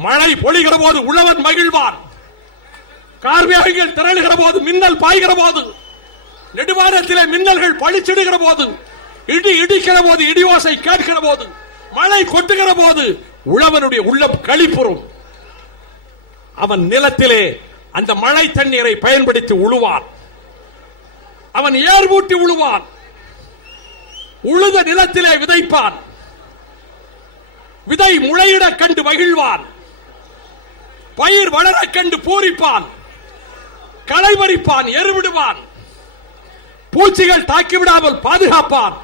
மழை பொழிகிற போது உழவன் மகிழ்வான், கார்மேகங்கள் திரளுகிற போது, மின்னல் பாய்கிற போது, நெடுவானத்திலே மின்னல்கள் பளிச்சிடுகிற போது, இடி இடிக்கிற போது, இடியோசை கேட்கிற போது, மழை கொட்டுகிற போது உழவனுடைய உள்ளம் களிப்புறும். அவன் நிலத்திலே அந்த மழை தண்ணீரை பயன்படுத்தி உழுவான். அவன் ஏர் ஊட்டி உழுவான். உழுத நிலத்திலே விதைப்பான். விதை முளையிட கண்டு மகிழ்வான். பயிர் வளர கண்டு பூரிப்பான். களை பறிப்பான், எருவிடுவான். பூச்சிகள் தாக்கிவிடாமல் பாதுகாப்பான்.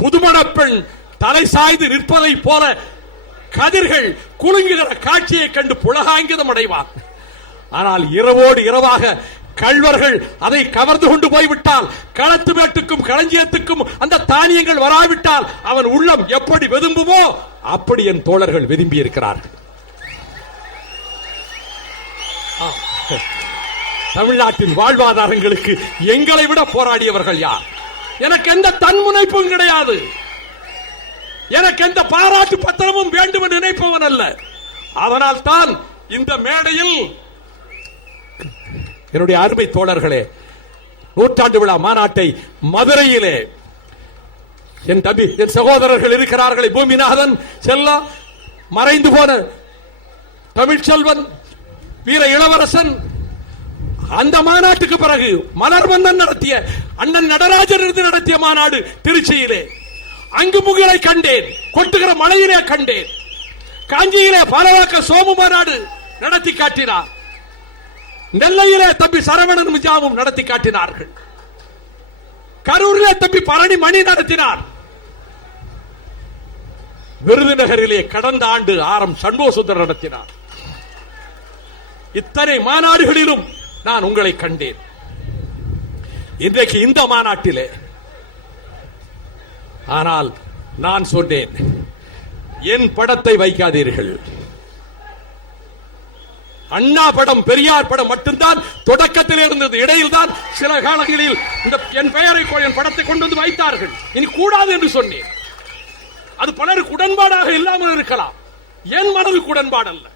புதுமண பெண் தலை சாய்ந்து நிற்பதை போல கதிர்கள் குலுங்குகிற காட்சியை கண்டு புலகாங்கிதம் அடைவான். ஆனால் இரவோடு இரவாக கள்வர்கள் அதை கவர்ந்து கொண்டு போய்விட்டால், களத்து மேட்டுக்கும் களஞ்சியத்துக்கும் அந்த தானியங்கள் வராவிட்டால் அவன் உள்ளம் எப்படி வெதும்புமோ அப்படி என் தோழர்கள் விரும்பி இருக்கிறார்கள். தமிழ்நாட்டின் வாழ்வாதாரங்களுக்கு எங்களை விட போராடியவர்கள் யார்? எனக்கு எந்த தன்முனைப்பும் கிடையாது. எனக்கு எந்த பாராட்டு பத்திரமும் வேண்டும் என்று நினைப்பவன் அல்ல. அதனால் தான் இந்த மேடையில் என்னுடைய அருமை தோழர்களே, 100ஆண்டு விழா மாநாட்டை மதுரையிலே என் தம்பி, என் சகோதரர்கள் இருக்கிறார்களே, பூமிநாதன், செல்லா, மறைந்து போன தமிழ்ச்செல்வன், வீர இளவரசன், அந்த மாநாட்டுக்கு பிறகு மலர்மன்னன் நடத்திய, அண்ணன் நடராஜர் இருந்து நடத்திய மாநாடு திருச்சியிலே, அங்கு முகிலை கண்டேன், கொட்டுகிற மலையிலே கண்டேன். காஞ்சியிலே பாலவாக்க சோமு மாநாடு நடத்தி காட்டினார். நெல்லையிலே தம்பி சரவணன் முஜாமும் நடத்தி காட்டினார்கள். கரூரிலே தம்பி பழனி மணி நடத்தினார். விருதுநகரிலே கடந்த ஆண்டு ஆரம் சண்முகசுந்தர் நடத்தினார். இத்தனை மாநாடுகளிலும் நான் உங்களை கண்டேன். இன்றைக்கு இந்த மாநாட்டிலே ஆனால் நான் சொன்னேன், என் படத்தை வைக்காதீர்கள். அண்ணா படம், பெரியார் படம் மட்டும்தான் தொடக்கத்தில் இருந்தது. இடையில் தான் சில காலங்களில் இந்த என் பெயரை, என் படத்தை கொண்டு வந்து வைத்தார்கள். இனி கூடாது என்று சொன்னேன். அது பலருக்கு உடன்பாடாக இல்லாமல் இருக்கலாம். என் மனதுக்கு உடன்பாடு அல்ல.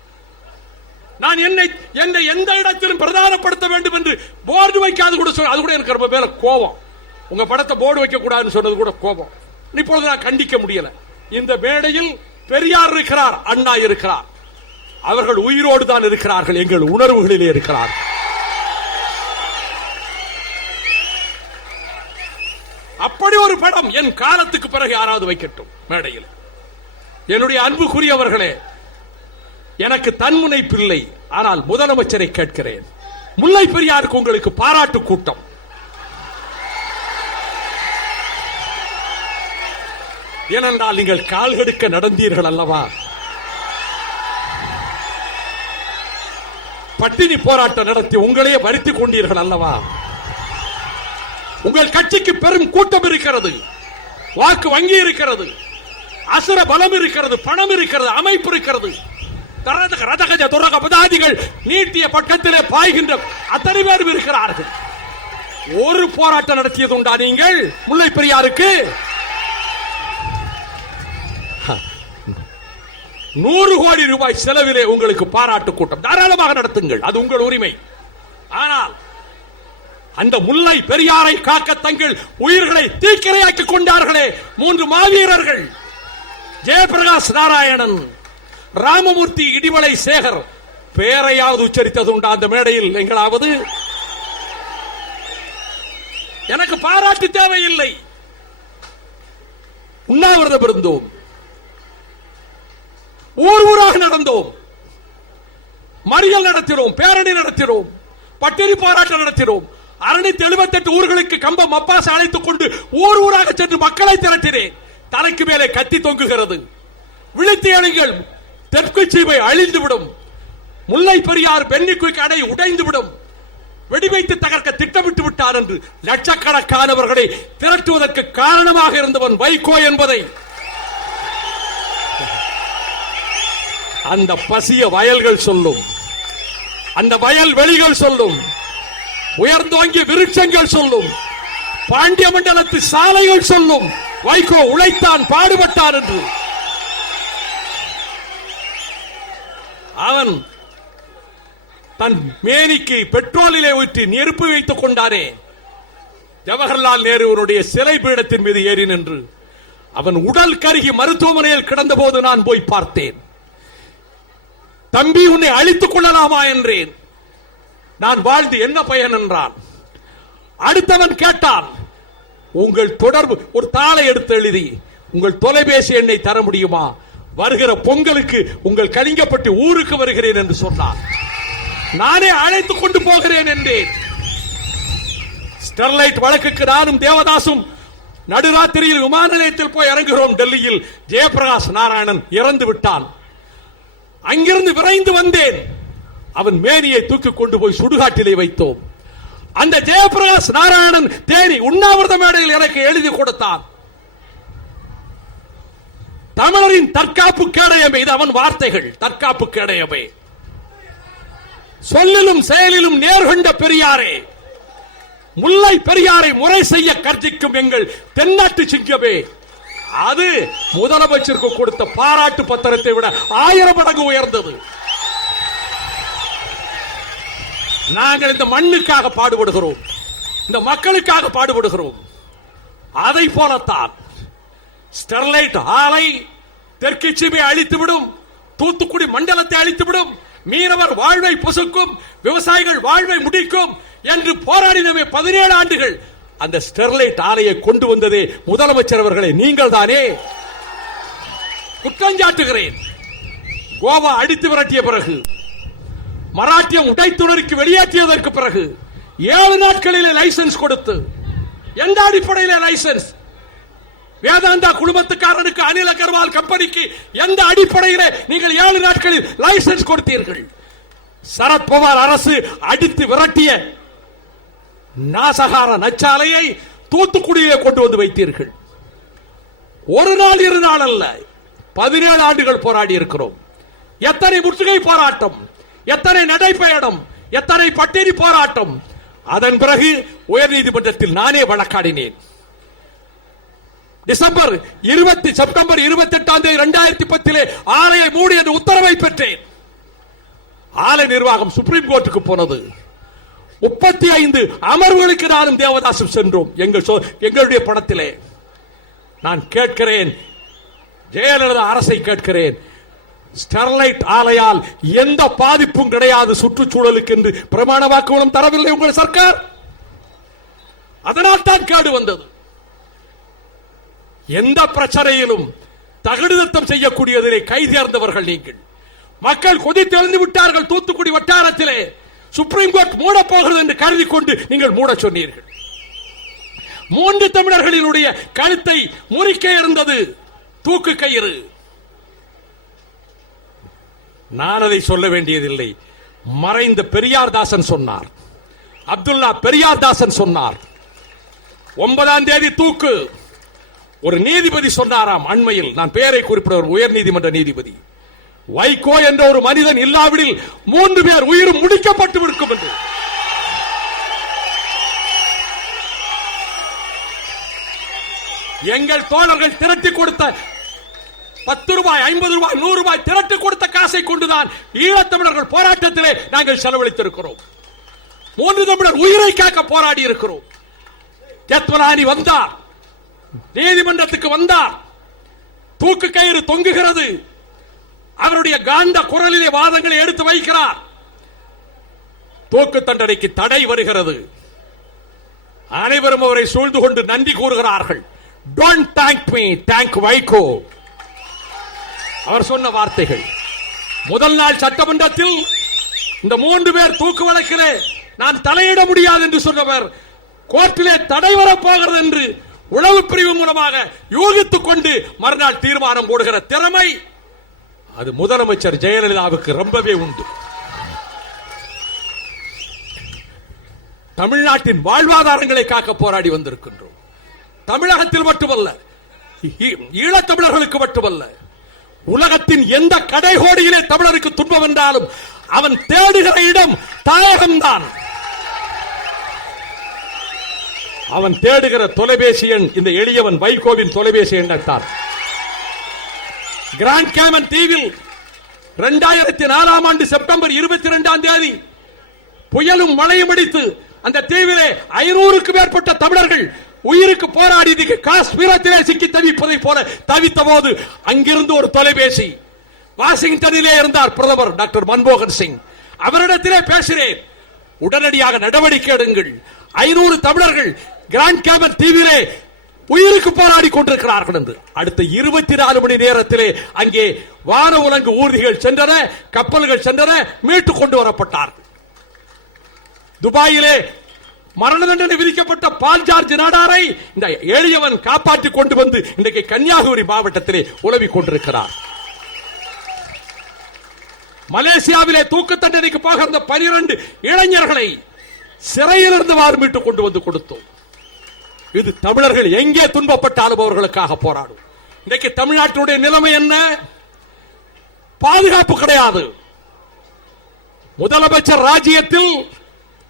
நான் என்னை எந்த இடத்திலும் பிரதானப்படுத்த வேண்டும் என்று போர்டு வைக்காது கூட சொன்ன, அது கூட எனக்கு ரொம்ப மேல கோபம். உங்க படத்தை போர்டு வைக்க கூடாதுன்னு சொன்னது கூட கோபம். இப்பொழுது நான் கண்டிக்க முடியல. இந்த மேடையில் பெரியார் இருக்கிறார், அண்ணா இருக்கிறார். அவர்கள் உயிரோடு தான் இருக்கிறார்கள், எங்கள் உணர்வுகளிலே இருக்கிறார். அப்படி ஒரு படம் என் காலத்துக்கு பிறகு யாராவது வைக்கட்டும் மேடையில். என்னுடைய அன்புக்குரியவர்களே, எனக்கு தன்முனைப்பில்லை. ஆனால் முதலமைச்சரை கேட்கிறேன், முல்லை பெரியாருக்கு உங்களுக்கு பாராட்டு கூட்டம். ஏனென்றால் நீங்கள் கால் கெடுக்க நடந்தீர்கள் அல்லவா? பட்டினி போராட்டம் நடத்தி உங்களையே வருத்திக் கொண்டீர்கள் அல்லவா? உங்கள் கட்சிக்கு பெரும் கூட்டம் இருக்கிறது, வாக்கு வங்கி இருக்கிறது, அசுர பலம் இருக்கிறது, பணம் இருக்கிறது, அமைப்பு இருக்கிறது. ரதகஜ துரக பதாதிகள் நீட்டிய பக்கத்திலே பாய்கின்ற அத்தனை பேரும் இருக்கிறார்கள். ஒரு போராட்டம் நடத்தியது உண்டா நீங்கள் முல்லை பெரியாருக்கு? 100 கோடி ரூபாய் செலவிலே உங்களுக்கு பாராட்டு கூட்டம் தாராளமாக நடத்துங்கள், அது உங்கள் உரிமை. ஆனால் அந்த முல்லை பெரியாரை காக்க தங்கள் உயிர்களை தீக்கிரையாக்கி கொண்டார்களே 3 மாவீரர்கள், ஜெயபிரகாஷ் நாராயணன், ராமமூர்த்தி இடிமலை சேகர், பேரையாவது உச்சரித்தது உண்டா அந்த மேடையில் எங்களாவது? எனக்கு பாராட்டு தேவையில்லை. உண்ணாவிரதம் இருந்தோம், ஊர் ஊராக நடந்தோம், மறியல் நடத்தினோம், பேரணி நடத்தினோம், பட்டினி போராட்டம் நடத்தினோம். 678 ஊர்களுக்கு கம்பம் அப்பாஸ் அழைத்துக் கொண்டு ஊர் ஊராக சென்று மக்களை திரட்டினேன். தலைக்கு மேலே கத்தி தொங்குகிறது. விழித்து எழுங்கள், தெற்கு சீமை அழிந்துவிடும், முல்லை பெரியார் பென்னிக்குயிக் அணை உடைந்துவிடும், வெடிவைத்து தகர்க்க திட்டமிட்டு விட்டார் என்று லட்சக்கணக்கானவர்களை திரட்டுவதற்கு காரணமாக இருந்தவன் வைகோ என்பதை அந்த பசிய வயல்கள் சொல்லும், அந்த வயல் வெளிகள் சொல்லும், உயர்ந்தோங்கிய விருட்சங்கள் சொல்லும், பாண்டிய மண்டலத்து சாலைகள் சொல்லும். வைகோ உழைத்தான், பாடுபட்டான் என்று. அவன் தன் மேனிக்கு பெட்ரோலிலே ஊற்றி நெருப்பு வைத்துக் கொண்டானே, ஜவஹர்லால் நேருவனுடைய சிலை பீடத்தின் மீது ஏறி நின்று அவன் உடல் கருகி மருத்துவமனையில் கிடந்த போது நான் போய் பார்த்தேன். தம்பி, உன்னை அழித்துக் கொள்ளலாமா என்றேன். நான் வாழ்ந்து என்ன பயன் என்றான். அடுத்தவன் கேட்டான், உங்கள் தொடர்பு ஒரு தாளை எடுத்து எழுதி உங்கள் தொலைபேசி எண்ணை தர முடியுமா? வருகிற பொங்கலுக்கு உங்கள் கலிங்கப்பட்டி ஊருக்கு வருகிறேன் என்று சொன்னான். நானே அழைத்துக் கொண்டு போகிறேன் என்றேன். ஸ்டெர்லைட் வழக்குக்கு நானும் தேவதாசும் நடுராத்திரியில் விமான நிலையத்தில் போய் இறங்குகிறோம். டெல்லியில் ஜெயபிரகாஷ் நாராயணன் இறந்து விட்டான். அங்கிருந்து விரைந்து வந்தேன். அவன் மேனியை தூக்கி கொண்டு போய் சுடுகாட்டிலே வைத்தோம். அந்த ஜெயபிரகாஷ் நாராயணன் தேனி உண்ணாவிரத மேடையில் எனக்கு எழுதி கொடுத்தான். தமிழரின் தற்காப்பு கேடயமே, இது அவன் வார்த்தைகள். தற்காப்பு கேடயமே, சொல்லிலும் செயலிலும் நேர்கொண்ட பெரியாரே, முல்லை பெரியாரை முறை செய்ய கர்ஜிக்கும் எங்கள் தென்னாட்டு சிங்கமே. அது முதலமைச்சருக்கு கொடுத்த பாராட்டு பத்திரத்தை விட 1000 மடங்கு உயர்ந்தது. நாங்கள் இந்த மண்ணுக்காக பாடுபடுகிறோம், இந்த மக்களுக்காக பாடுபடுகிறோம். அதை போலத்தான் ஸ்டெர்லைட் ஆலை தெற்கு சீமையை அழித்துவிடும், தூத்துக்குடி மண்டலத்தை அழித்துவிடும், மீனவர் வாழ்வை புசுக்கும், விவசாயிகள் வாழ்வை முடிக்கும் என்று போராடினவே 17 ஆண்டுகள். அந்த ஸ்டெர்லைட் ஆலையை கொண்டு வந்ததே முதலமைச்சர் அவர்களே நீங்கள் தானே. குற்றஞ்சாட்டுகிறேன். கோவா அடித்து விரட்டிய பிறகு, மராட்டியம் உடைத்துணருக்கு வெளியேற்றியதற்கு பிறகு 7 நாட்களிலே லைசன்ஸ் கொடுத்து, எந்த அடிப்படையிலே லைசன்ஸ்? வேதாந்தா குழுமத்துக்காரனுக்கு, அனில் அகர்வால் கம்பெனிக்கு எந்த அடிப்படையிலே நீங்கள் 7 நாட்களில் லைசன்ஸ் கொடுத்தீர்கள்? சரத்பவார் அரசு அடித்து விரட்டிய நாசகார நச்சாலையை தூத்துக்குடியிலே கொண்டு வந்து வைத்தீர்கள். ஒரு நாள் 2 நாள் அல்ல, 17 ஆண்டுகள் போராடி இருக்கிறோம். எத்தனை முற்றுகை போராட்டம், எத்தனை நடைபயணம், எத்தனை பட்டினி போராட்டம். அதன் பிறகு உயர்நீதிமன்றத்தில் நானே வழக்காடினேன். செப்டம்பர் 28 2010 ஆலையை மூடி என்று உத்தரவை பெற்றேன். ஆலை நிர்வாகம் சுப்ரீம் கோர்ட்டுக்கு போனது. 35 அமர்வுகளுக்கு நானும் தேவதாசும் சென்றோம். எங்களுடைய படத்திலே நான் கேட்கிறேன், ஜெயலலிதா அரசை கேட்கிறேன், ஸ்டெர்லைட் ஆலையால் எந்த பாதிப்பும் கிடையாது சுற்றுச்சூழலுக்கு என்று பிரமாண வாக்குமூலம் தரவில்லை உங்கள் சர்க்கார். அதனால் தான் கேடு வந்தது. எந்த பிரச்சனையிலும் தகுதித்தம் செய்யக்கூடியதிலே கைதேர்ந்தவர்கள் நீங்கள். மக்கள் கொதித்தெழுந்து விட்டார்கள். தூத்துக்குடி வட்டாரத்திலே சுப்ரீம் கோர்ட் மூட போகிறது என்று கருதி கொண்டு நீங்கள் மூட சொன்னீர்கள். 3 தமிழர்களினுடைய கழுத்தை முறிக்க இருந்தது தூக்கு கயிறு. நான் அதை சொல்ல வேண்டியதில்லை. மறைந்த பெரியார் தாசன் சொன்னார், அப்துல்லா பெரியார் தாசன் சொன்னார். 9ஆம் தேதி தூக்கு. ஒரு நீதிபதி சொன்னாராம் அண்மையில், நான் பெயரை குறிப்பிடுவர், உயர் நீதிமன்ற நீதிபதி, வைகோ என்ற ஒரு மனிதன் இல்லாவிடில் 3 பேர் உயிரும் முடிக்கப்பட்டு இருக்கும் என்று. எங்கள் தோழர்கள் திரட்டி கொடுத்த 10 ரூபாய், 50 ரூபாய், 100 ரூபாய் திரட்டி கொடுத்த காசை கொண்டுதான் ஈழத்தமிழர்கள் போராட்டத்திலே நாங்கள் செலவழித்திருக்கிறோம். மூன்று தமிழர் உயிரை காக்க போராடி இருக்கிறோம். ஜெத்மலானி வந்தார், நீதிமன்றத்துக்கு வந்தார், தூக்கு கயிறு தொங்குகிறது, அவருடைய காந்த குரலிலே வாதங்களை எடுத்து வைக்கிறார். தூக்கு தண்டனைக்கு தடை வருகிறது. அனைவரும் அவரை சூழ்ந்து கொண்டு நன்றி கூறுகிறார்கள். Don't thank me, thank Vaiko. அவர் சொன்ன வார்த்தைகள். முதல் நாள் சட்டமன்றத்தில் இந்த 3 பேர் தூக்கு வழக்கிலே நான் தலையிட முடியாது என்று சொன்னவர் கோர்ட்டிலே தடை வரப்போகிறது என்று உளவு பிரிவு மூலமாக யூகித்துக் கொண்டு மறுநாள் தீர்மானம் போடுகிற திறமை அது முதலமைச்சர் ஜெயலலிதாவுக்கு ரொம்பவே உண்டு. தமிழ்நாட்டின் வாழ்வாதாரங்களை காக்க போராடி வந்திருக்கின்றோம். தமிழகத்தில் மட்டுமல்ல, ஈழத்தமிழர்களுக்கு மட்டுமல்ல, உலகத்தின் எந்த கடைகோடியிலே தமிழருக்கு துன்பம் என்றாலும் அவன் தேடுகிற இடம் தாயகம்தான். அவன் தேடுகிற தொலைபேசி எண் இந்த எளியவன் வைகோவின் தொலைபேசி எண்ணத்தான். கிராண்ட் கேமன் தீவில் 2004 ஆண்டு செப்டம்பர் 22ஆம் தேதி புயலும் மழையும் அடித்து அந்த தீவிலே 500க்கு மேற்பட்ட தமிழர்கள் உயிருக்கு போராடி காஷ்மீரத்திலே சிக்கி தவிப்பதை போல தவித்த போது அங்கிருந்து ஒரு தொலைபேசி. வாஷிங்டனிலே இருந்தார் பிரதமர் டாக்டர் மன்மோகன் சிங். அவரிடத்திலே பேசுகிறேன், உடனடியாக நடவடிக்கை எடுங்கள். 500 தமிழர்கள் கிராண்ட் கேமன் தீவிலே உயிருக்கு போராடி கொண்டிருக்கிறார்கள் என்று. அடுத்த 24 மணி நேரத்திலே அங்கே வான உலங்கு ஊர்திகள் சென்றன, கப்பல்கள் சென்றன, மீட்டுக் கொண்டு வரப்பட்டார்கள். துபாயிலே மரண தண்டனை விதிக்கப்பட்ட பால் ஜார்ஜ் நாடாரை இந்த எளியவன் காப்பாற்றிக் கொண்டு வந்து இன்றைக்கு கன்னியாகுமரி மாவட்டத்திலே உலவிக் கொண்டிருக்கிறார். மலேசியாவிலே தூக்கு தண்டனைக்கு போக இருந்த 12 இளைஞர்களை சிறையிலிருந்து மீட்டுக் கொண்டு வந்து கொடுத்தோம். இது தமிழர்கள் எங்கே துன்பப்பட்டாலும் அவர்களுக்காக போராடும். இன்றைக்கு தமிழ்நாட்டினுடைய நிலைமை என்ன? பாதுகாப்பு கிடையாது. முதலமைச்சர் ராஜ்யத்தில்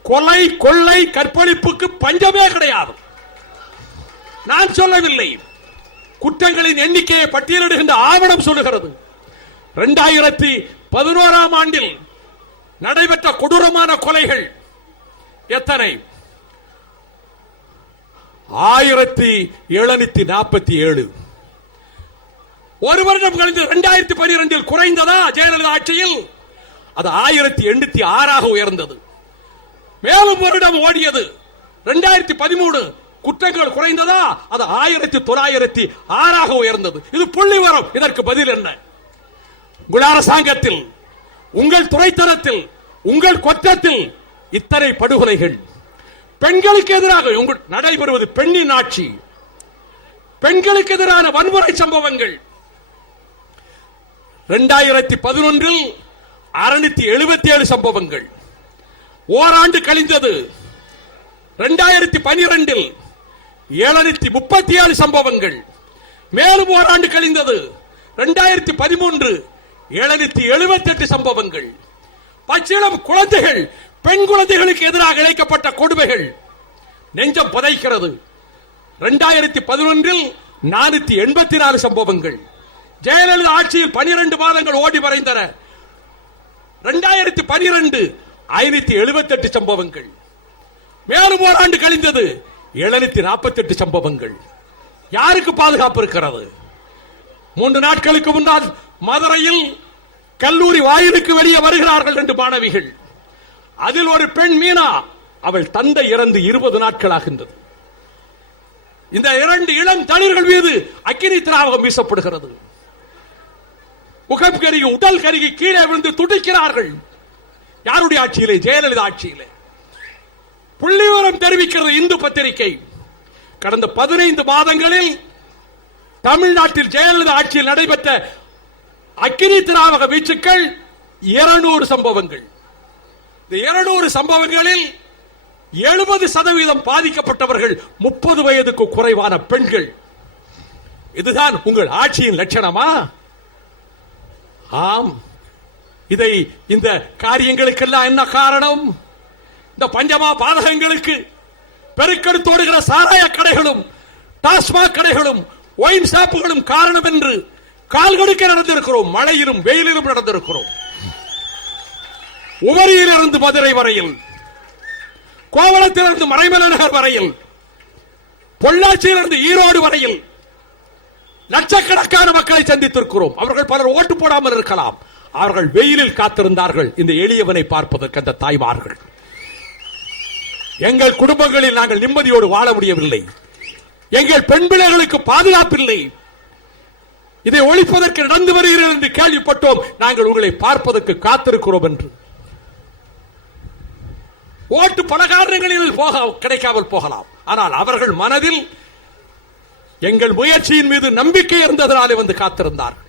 கொலை, கொள்ளை, கற்பழிப்புக்கு பஞ்சமே கிடையாது. நான் சொல்லவில்லை, குற்றங்களின் எண்ணிக்கையை பட்டியலிடுகின்ற ஆவணம் சொல்லுகிறது. 2011ஆம் ஆண்டில் நடைபெற்ற கொடூரமான கொலைகள் எத்தனை? 1747. ஒரு வருடம் கழிந்து 2012 குறைந்ததா ஜெயலலிதா ஆட்சியில்? அது 1806 உயர்ந்தது. மேலும் வருடம் ஓடியது 2013, குற்றங்கள் குறைந்ததா? அது 1906 உயர்ந்தது. இது புள்ளிவரம். இதற்கு பதில் என்ன? உங்கள் அரசாங்கத்தில், உங்கள் துறைத்தனத்தில், உங்கள் கொற்றத்தில் இத்தனை படுகொலைகள், பெண்களுக்கு எதிராக நடைபெறுவது பெண்ணின் ஆட்சி, பெண்களுக்கு எதிரான வன்முறை சம்பவங்கள். 2011 677 சம்பவங்கள். ஓராண்டு கழிந்தது 2012 737 சம்பவங்கள். மேலும் ஓராண்டு கழிந்தது 2013 778 சம்பவங்கள். பச்சிளம் குழந்தைகள், பெண் குழந்தைகளுக்கு எதிராக இழைக்கப்பட்ட கொடுமைகள் நெஞ்சம் பதைக்கிறது. 2011 484 சம்பவங்கள். ஜெயலலிதா ஆட்சியில் 12 மாதங்கள் ஓடி மறைந்தன. 2012 578 சம்பவங்கள். மேலும் ஓராண்டு கழிந்தது 748 சம்பவங்கள். யாருக்கு பாதுகாப்பு இருக்கிறது? 3 நாட்களுக்கு முன்னால் மதுரையில் கல்லூரி வாயிலுக்கு வெளியே வருகிறார்கள் 2 மாணவிகள். அதில் ஒரு பெண் மீனா, அவள் தந்தை இறந்து 20 நாட்கள் ஆகின்றது. இந்த 2 இளம் தளிர்கள் மீது அக்கினி திராவகம் வீசப்படுகிறது. முகம் கருகி, உடல் கருகி கீழே விழுந்து துடிக்கிறார்கள். யாருடைய ஆட்சியிலே? ஜெயலலிதா ஆட்சியிலே. புள்ளிவிவரம் தெரிவிக்கிறது இந்து பத்திரிகை. கடந்த 15 மாதங்களில் தமிழ்நாட்டில் ஜெயலலிதா ஆட்சியில் நடைபெற்ற அக்கினி திராவக வீச்சுக்கள் 200 சம்பவங்கள். இந்த 200 சம்பவங்களில் 70% பாதிக்கப்பட்டவர்கள் 30 வயதுக்கு குறைவான பெண்கள். இதுதான் உங்கள் ஆட்சியின் லட்சணமா? ஆம். இதை இந்த காரியங்களுக்கெல்லாம் என்ன காரணம்? இந்த பஞ்சமா பாதகங்களுக்கு, பெருக்கெடுத்தோடுகிற சாராய கடைகளும், டாஸ்மாக் கடைகளும், ஒயின் ஷாப்புகளும் காரணம் என்று கால் கடுக்க நடந்திருக்கிறோம். மழையிலும் வெயிலிலும் நடந்திருக்கிறோம். உவரியிலிருந்து மதுரை வரையில் கோவளத்திலிருந்து மறைமலை நகர் வரையில், பொள்ளாச்சியிலிருந்து ஈரோடு வரையில் லட்சக்கணக்கான மக்களை சந்தித்திருக்கிறோம். அவர்கள் பலர் ஓட்டு போடாமல் இருக்கலாம். அவர்கள் வெயிலில் காத்திருந்தார்கள் இந்த எளியவனை பார்ப்பதற்கு. அந்த தாய்மார்கள், எங்கள் குடும்பங்களில் நாங்கள் நிம்மதியோடு வாழ முடியவில்லை, எங்கள் பெண் பிள்ளைகளுக்கு பாதுகாப்பில்லை, இதை ஒழிப்பதற்கு நடந்து வருகிறீர்கள் என்று கேள்விப்பட்டோம், நாங்கள் உங்களை பார்ப்பதற்கு காத்திருக்கிறோம் என்று. ஓட்டு பல காரணங்களில் கிடைக்காமல் போகலாம். ஆனால் அவர்கள் மனதில் எங்கள் முயற்சியின் மீது நம்பிக்கை இருந்ததனாலே வந்து காத்திருந்தார்கள்.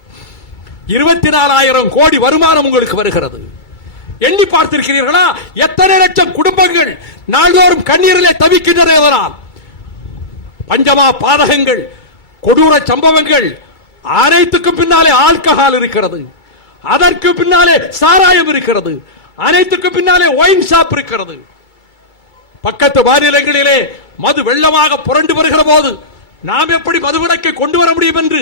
24,000 கோடி வருமானம் உங்களுக்கு வருகிறது. எண்ணி பார்த்திருக்கிறீர்களா? எத்தனை லட்சம் குடும்பங்கள் நாள்தோறும் கண்ணீரிலே தவிக்கின்றன. பஞ்சமா பாதகங்கள், கொடூர சம்பவங்கள், அனைத்துக்கும் பின்னாலே ஆல்கஹால் இருக்கிறது, அதற்கு பின்னாலே சாராயம் இருக்கிறது, அனைத்துக்கு பின்னாலே ஒயின் ஷாப் இருக்கிறது. பக்கத்து மாநிலங்களிலே மது வெள்ளமாக புரண்டு வருகிற போது நாம் எப்படி மதுவிலக்கை கொண்டு வர முடியும் என்று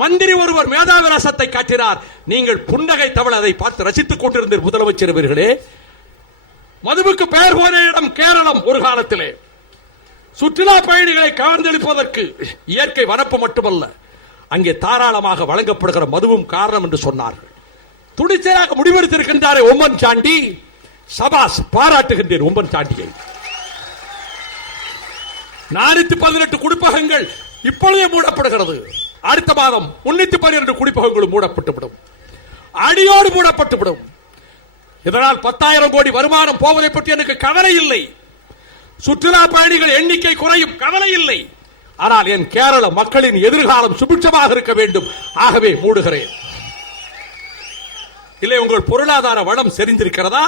மந்திரி ஒருவர் மேதாவிலாசத்தை காட்டினார். நீங்கள் புன்னகை தவள அதை பார்த்து ரசித்துக் கொண்டிருந்த முதலமைச்சர் அவர்களே, மதுவுக்கு பெயர் போன இடம் கேரளம். ஒரு காலத்திலே சுற்றுலா பயணிகளை கவர்ந்தெழுப்பதற்கு இயற்கை வனப்பு மட்டுமல்ல, அங்கே தாராளமாக வழங்கப்படுகிற மதுவும் காரணம் என்று சொன்னார்கள். துணிச்சலாக முடிவெடுத்திருக்கின்றாரே உம்மன் சாண்டி, சபாஸ், பாராட்டுகின்றேன் உம்மன் சாண்டியை. 418 குடிப்பகங்கள் இப்பொழுதே மூடப்படுகிறது. அடுத்த மாதம் 312 குடிப்பகங்களும் மூடப்பட்டுவிடும், அடியோடு மூடப்பட்டுவிடும். இதனால் 10,000 கோடி வருமானம் போவதை பற்றி எனக்கு கவலை இல்லை. சுற்றுலா பயணிகள் எண்ணிக்கை குறையும், கவலை இல்லை. ஆனால் என் கேரள மக்களின் எதிர்காலம் சுபிட்சமாக இருக்க வேண்டும். ஆகவே மூடுகிறேன். இல்லை, உங்கள் பொருளாதார வளம் செறிந்திருக்கிறதா?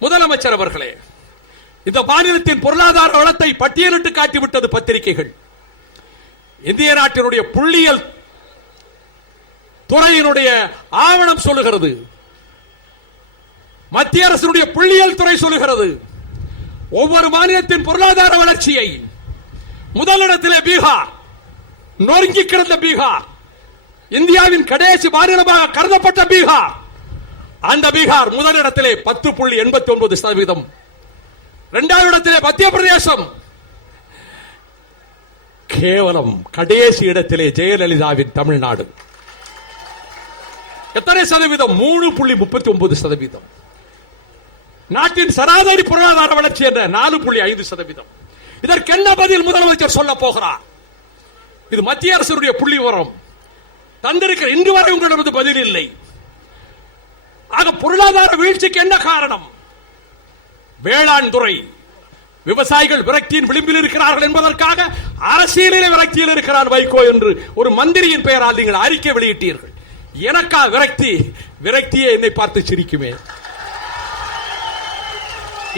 முதலமைச்சர் அவர்களே, இந்த மாநிலத்தின் பொருளாதார வளத்தை பட்டியலிட்டு காட்டிவிட்டது பத்திரிகைகள். இந்திய நாட்டினுடைய புள்ளியியல் துறையினுடைய ஆவணம் சொல்லுகிறது, மத்திய அரசினுடைய புள்ளியியல் துறை சொல்லுகிறது, ஒவ்வொரு மாநிலத்தின் பொருளாதார வளர்ச்சியை முதலிடத்திலே பீகார், நொறுங்கி கிடந்த பீகார், இந்தியாவின் கடைசி மாநிலமாக கருதப்பட்ட பீகார், அந்த பீகார் முதலிடத்திலே 10.89%. இரண்டாவது இடத்திலே மத்திய பிரதேசம், கேவலம் கடைசி இடத்திலே ஜெயலலிதாவின் தமிழ்நாடு. எத்தனை சதவீதம்? 3.39%. நாட்டின் சராசரி பொருளாதார வளர்ச்சி என்ற 4.5%. இதற்கு என்ன பதில் முதலமைச்சர் சொல்ல போகிறார்? இது மத்திய அரசுடைய புள்ளி விவரம் தந்திருக்கிற. இன்று வரை உங்களிடம் பதில் இல்லை. ஆக பொருளாதார வீழ்ச்சிக்கு என்ன காரணம்? வேளாண் துறை, விவசாயிகள் விரக்தியின் விளிம்பில் இருக்கிறார்கள் என்பதற்காக அரசியலிலே விரக்தியில் இருக்கிறார் வைகோ என்று ஒரு மந்திரியின் பெயரால் நீங்கள் அறிக்கை வெளியிட்டீர்கள். எனக்கா விரக்தி? விரக்தியே என்னை பார்த்து சிரிக்குமே.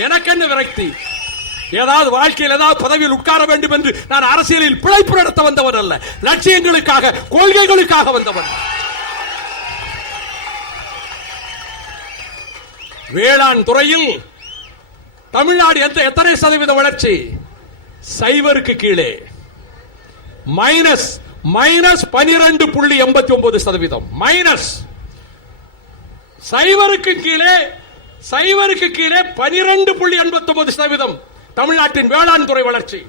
எனக்கு என்ன விரக்தி? ஏதாவது வாழ்க்கையில் ஏதாவது பதவியில் உட்கார வேண்டும் என்று நான் அரசியலில் பிழைப்பு நடத்த வந்தவன் அல்ல, லட்சியங்களுக்காக கொள்கைகளுக்காக வந்தவன். வேளாண் துறையில் தமிழ்நாடு எத்தனை சதவீத வளர்ச்சி? 0க்கு கீழே, மைனஸ் 12.89%. மைனஸ் 0க்கு கீழே 12.89% தமிழ்நாட்டின் வேளாண் துறை வளர்ச்சி.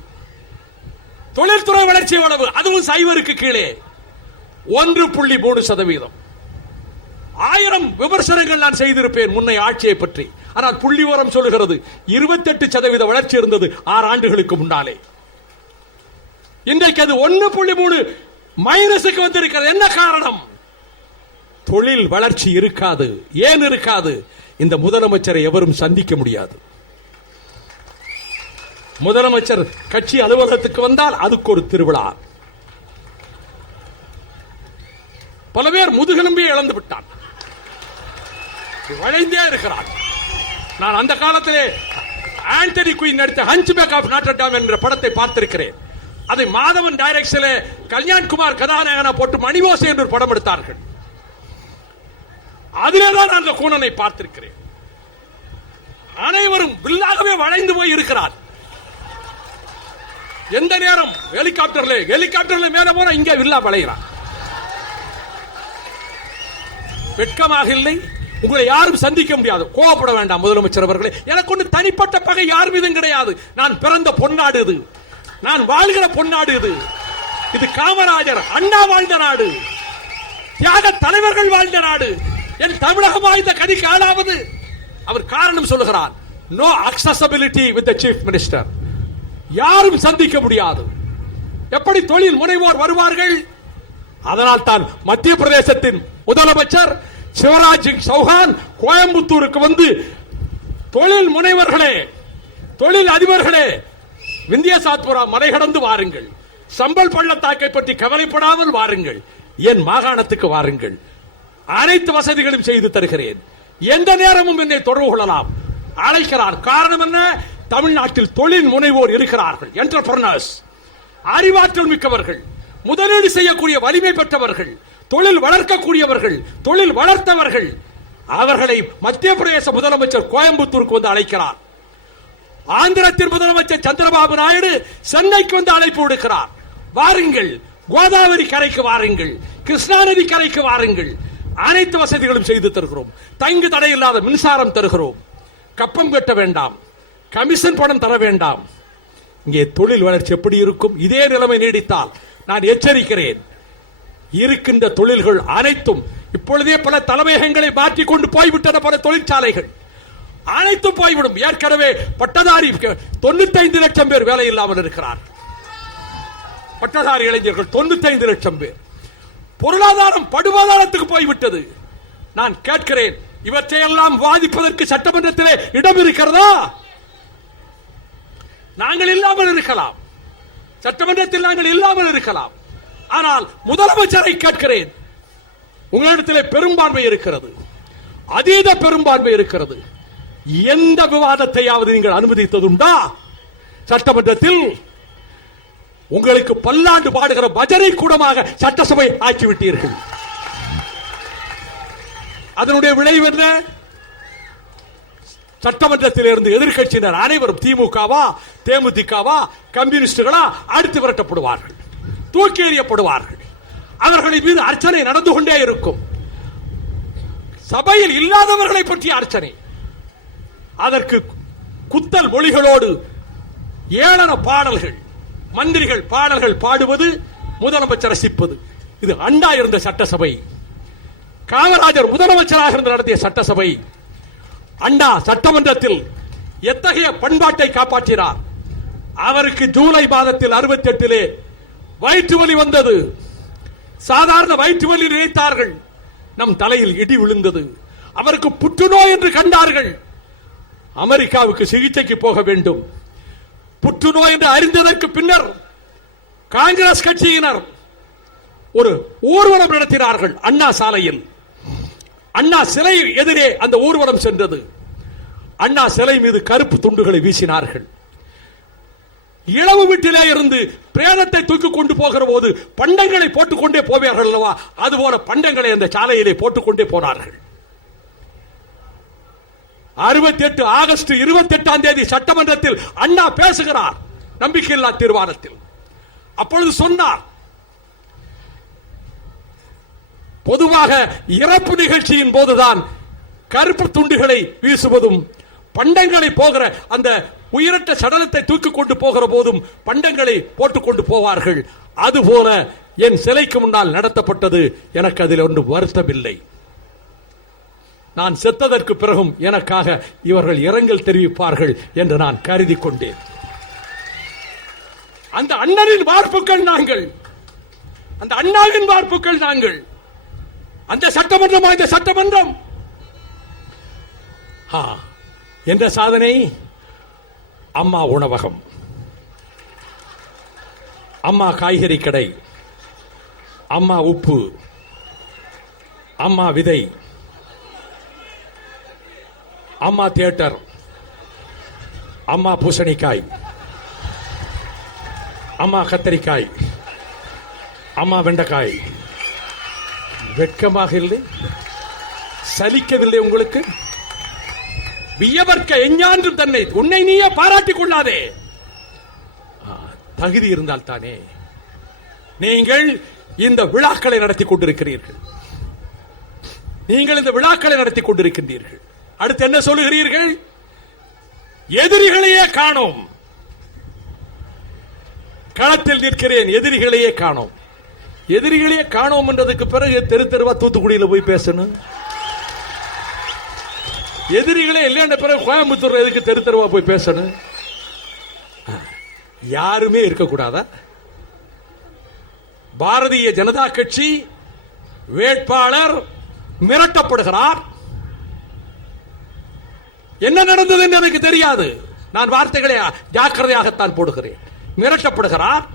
தொழில்துறை வளர்ச்சி எவ்வளவு? அதுவும் 0க்கு கீழே 1.3%. 1000 விமர்சனங்கள் நான் செய்திருப்பேன் முன்னைய ஆட்சியை பற்றி. ஆனால் புள்ளி விவரம் சொல்லுகிறது 28% வளர்ச்சி இருந்தது 6 ஆண்டுகளுக்கு முன்னாலே. இன்றைக்கு அது 1.3 மைனஸுக்கு வந்திருக்கிறது. என்ன காரணம்? தொழில் வளர்ச்சி இருக்காது. ஏன் இருக்காது? இந்த முதலமைச்சரை எவரும் சந்திக்க முடியாது. முதலமைச்சர் கட்சி அலுவலகத்துக்கு வந்தால் அதுக்கு ஒரு திருவிழா. பல பேர் முதுகெலும்பே இழந்து விட்டான், வளைந்தே இருக்கிறான். நான் அந்த காலத்திலே ஆண்டனி குயின் நடித்த ஹன்ச்பேக் ஆஃப் நாட்டர் டேம் என்ற படத்தை பார்த்திருக்கிறேன். அதை மாதவன் டைரக்ஷனில் கல்யாண்குமார் கதாநாயகனா போட்டு மணிவோசை என்று ஒரு படம் எடுத்தார்கள். அதிலேதான் அந்த கூனனை பார்த்திருக்கிறேன். அனைவரும் வில்லாகவே வளைந்து போய் இருக்கிறார். எந்த நேரம் ஹெலிகாப்டர்ல மேல போன இங்க வில்லா வளைகிறான். வெட்கமாக இல்லை? உங்களை யாரும் சந்திக்க முடியாது. கோவப்பட வேண்டாம் முதலமைச்சர் அவர்களே. எனக்கு ஒன்று தனிப்பட்ட பகை யார் மீதும் கிடையாது. நான் பிறந்த பொன்னாடு இது, நான் வாழ்கிற பொன்னாடு இது. இது காமராஜர் அண்ணா வாழ்ந்த நாடு, தியாக தலைவர்கள் வாழ்ந்த நாடு. என் தமிழகம் வாழ்ந்த கதிக்கு ஆளாவது. அவர் காரணம் சொல்லுகிறார், no accessibility with the chief minister. யாரும் சந்திக்க முடியாது. எப்படி தொழில் முனைவோர் வருவார்கள்? அதனால் தான் மத்திய பிரதேசத்தின் முதலமைச்சர் சிவராஜ் சிங் சௌஹான் கோயம்புத்தூருக்கு வந்து, தொழில் முனைவர்களே, தொழில் அதிபர்களே, விந்திய சாத்புரா மலை கடந்து வாருங்கள், சம்பல் பள்ளத்தாக்கை பற்றி கவலைப்படாமல் வாருங்கள், என் மாகாணத்துக்கு வாருங்கள், அனைத்து வசதிகளும் செய்து தருகிறேன், எந்த நேரமும் என்னை தொடர்பு கொள்ளலாம் அழைக்கிறார். காரணம் என்ன? தமிழ்நாட்டில் தொழில் முனைவோர் இருக்கிறார்கள், என்டர்பிரனர்ஸ், அறிவாற்றல் மிக்கவர்கள், முதலீடு செய்யக்கூடிய வலிமை பெற்றவர்கள், தொழில் வளர்க்கக்கூடியவர்கள், தொழில் வளர்த்தவர்கள். அவர்களை மத்திய பிரதேச முதலமைச்சர் கோயம்புத்தூருக்கு வந்து அழைக்கிறார். ஆந்திரத்தின் முதலமைச்சர் சந்திரபாபு நாயுடு சென்னைக்கு வந்து அழைப்பு விடுக்கிறார். வாருங்கள், கோதாவரி கரைக்கு வாருங்கள், கிருஷ்ணா நதி கரைக்கு வாருங்கள், அனைத்து வசதிகளும் செய்து தருகிறோம், தங்கு தடை இல்லாத மின்சாரம் தருகிறோம், கப்பம் கட்ட வேண்டாம், கமிஷன் பணம் தர வேண்டாம். இங்கே தொழில் வளர்ச்சி எப்படி இருக்கும்? இதே நிலைமை நீடித்தால் நான் எச்சரிக்கிறேன், இருக்கின்ற தொழில்கள் அனைத்தும் இப்பொழுதே பல தலைமையகங்களை மாற்றிக் கொண்டு போய்விட்டன. பல தொழிற்சாலைகள் அனைத்தும் போய்விடும். ஏற்கனவே பட்டதாரி 95 லட்சம் பேர் வேலை இல்லாமல் இருக்கிறார். பட்டதாரி இளைஞர்கள் 95 லட்சம் பேர். பொருளாதாரம் படுபாதாரத்துக்கு போய்விட்டது. நான் கேட்கிறேன், இவற்றையெல்லாம் வாதிப்பதற்கு சட்டமன்றத்திலே இடம் இருக்கிறதா? நாங்கள் இல்லாமல் இருக்கலாம், சட்டமன்றத்தில் நாங்கள் இல்லாமல் இருக்கலாம். ஆனால் முதலமைச்சரை கேட்கிறேன், உங்களிடத்திலே பெரும்பான்மை இருக்கிறது, அதீத பெரும்பான்மை இருக்கிறது. எந்த விவாதத்தையாவது நீங்கள் அனுமதித்ததுண்டா? சட்டமன்றத்தில் உங்களுக்கு பல்லாண்டு பாடுகிற பஜனை கூடமாக சட்டசபை ஆக்கிவிட்டீர்கள். அதனுடைய விளைவு என்ன? சட்டமன்றத்தில் இருந்து எதிர்கட்சியினர் அனைவரும் திமுகவா, தேமுதிகவா, கம்யூனிஸ்டுகளா அடுத்து விரட்டப்படுவார்கள், தூக்கி எறியப்படுவார்கள். அவர்களின் மீது அர்ச்சனை நடந்து கொண்டே இருக்கும். சபையில் இல்லாதவர்களை பற்றிய அர்ச்சனை. அதற்கு குத்தல் மொழிகளோடு ஏளன பாடல்கள், மந்திரிகள் பாடல்கள் பாடுவது, முதலமைச்சர் ரசிப்பது. இது அண்ணா இருந்த சட்டசபை, காமராஜர் முதலமைச்சராக இருந்து நடத்திய சட்டசபை. அண்ணா சட்டமன்றத்தில் எத்தகைய பண்பாட்டை காப்பாற்றினார்? அவருக்கு ஜூலை மாதத்தில் 68 வயிற்று வலி வந்தது. சாதாரண வயிற்று வலி நினைத்தார்கள், நம் தலையில் இடி விழுந்தது. அவருக்கு புற்றுநோய் என்று கண்டார்கள். அமெரிக்காவுக்கு சிகிச்சைக்கு போக வேண்டும். புற்றுநோய் என்று அறிந்ததற்கு பின்னர் காங்கிரஸ் கட்சியினர் ஒரு ஊர்வலம் நடத்தினார்கள் அண்ணா சாலையில். அண்ணா சிலை எதிரே அந்த ஊர்வலம் சென்றது. அண்ணா சிலை மீது கருப்பு துண்டுகளை வீசினார்கள். இளவு வீட்டிலே இருந்து பிரேதத்தை தூக்கி கொண்டு போகிற போது பண்டங்களை போட்டுக்கொண்டே போவார்கள் அல்லவா, அதுபோல பண்டங்களை அந்த சாலையிலே போட்டுக்கொண்டே போனார்கள். 68 ஆகஸ்ட் 28ஆம் தேதி சட்டமன்றத்தில் அண்ணா பேசுகிறார் நம்பிக்கையில்லா தீர்மானத்தில். அப்பொழுது சொன்னார், பொதுவாக இறப்பு நிகழ்ச்சியின் போதுதான் கருப்பு துண்டுகளை வீசுவதும், பண்டங்களை போகிற அந்த உயிரற்ற சடலத்தை தூக்கி கொண்டு போகிற போதும் பண்டங்களை போட்டுக்கொண்டு போவார்கள். அதுபோல என் சிலைக்கு முன்னால் நடத்தப்பட்டது. எனக்கு அதில் ஒன்று வருத்தமில்லை. நான் செத்ததற்கு பிறகும் எனக்காக இவர்கள் இரங்கல் தெரிவிப்பார்கள் என்று நான் கருதி கொண்டேன். அந்த அண்ணனின் வார்ப்புகள் நாங்கள், அந்த அண்ணாவின் வார்ப்புகள் நாங்கள். அந்த சட்டமன்றம், இந்த சட்டமன்றம் என்ற சாதனை. அம்மா உணவகம், அம்மா காய்கறி கடை, அம்மா உப்பு, அம்மா விதை, அம்மா தியேட்டர், அம்மா பூசணிக்காய், அம்மா கத்தரிக்காய், அம்மா வெண்டைக்காய். வெட்கமாக இல்லை? சலிக்கவில்லை உங்களுக்கு? வியவர்க்க எஞ்ஞான்றும் தன்னை, உன்னை நீயே பாராட்டிக் கொள்ளாதே. தகுதி இருந்தால் தானே நீங்கள் இந்த விழாக்களை நடத்தி கொண்டிருக்கிறீர்கள். நீங்கள் இந்த விழாக்களை நடத்தி கொண்டிருக்கின்றீர்கள். அடுத்து என்ன சொல்லுகிறீர்கள்? எதிரிகளையே காணோம். களத்தில் நிற்கிறேன், எதிரிகளையே காணோம். எதிரிகளையே காணோம் என்றதுக்கு பிறகு தெரு தெருவா தூத்துக்குடியில் போய் பேசணும். எதிரிகளே இல்லைன்ற பிறகு கோயம்புத்தூர் எதுக்கு தெரு தெருவா போய் பேசணும்? யாருமே இருக்கக்கூடாதா? பாரதிய ஜனதா கட்சி வேட்பாளர் மிரட்டப்படுகிறார். என்ன நடந்தது என்று எனக்கு தெரியாது. நான் வார்த்தைகளை ஜாக்கிரதையாகத்தான் போடுகிறேன். மிரட்டப்படுகிறார்.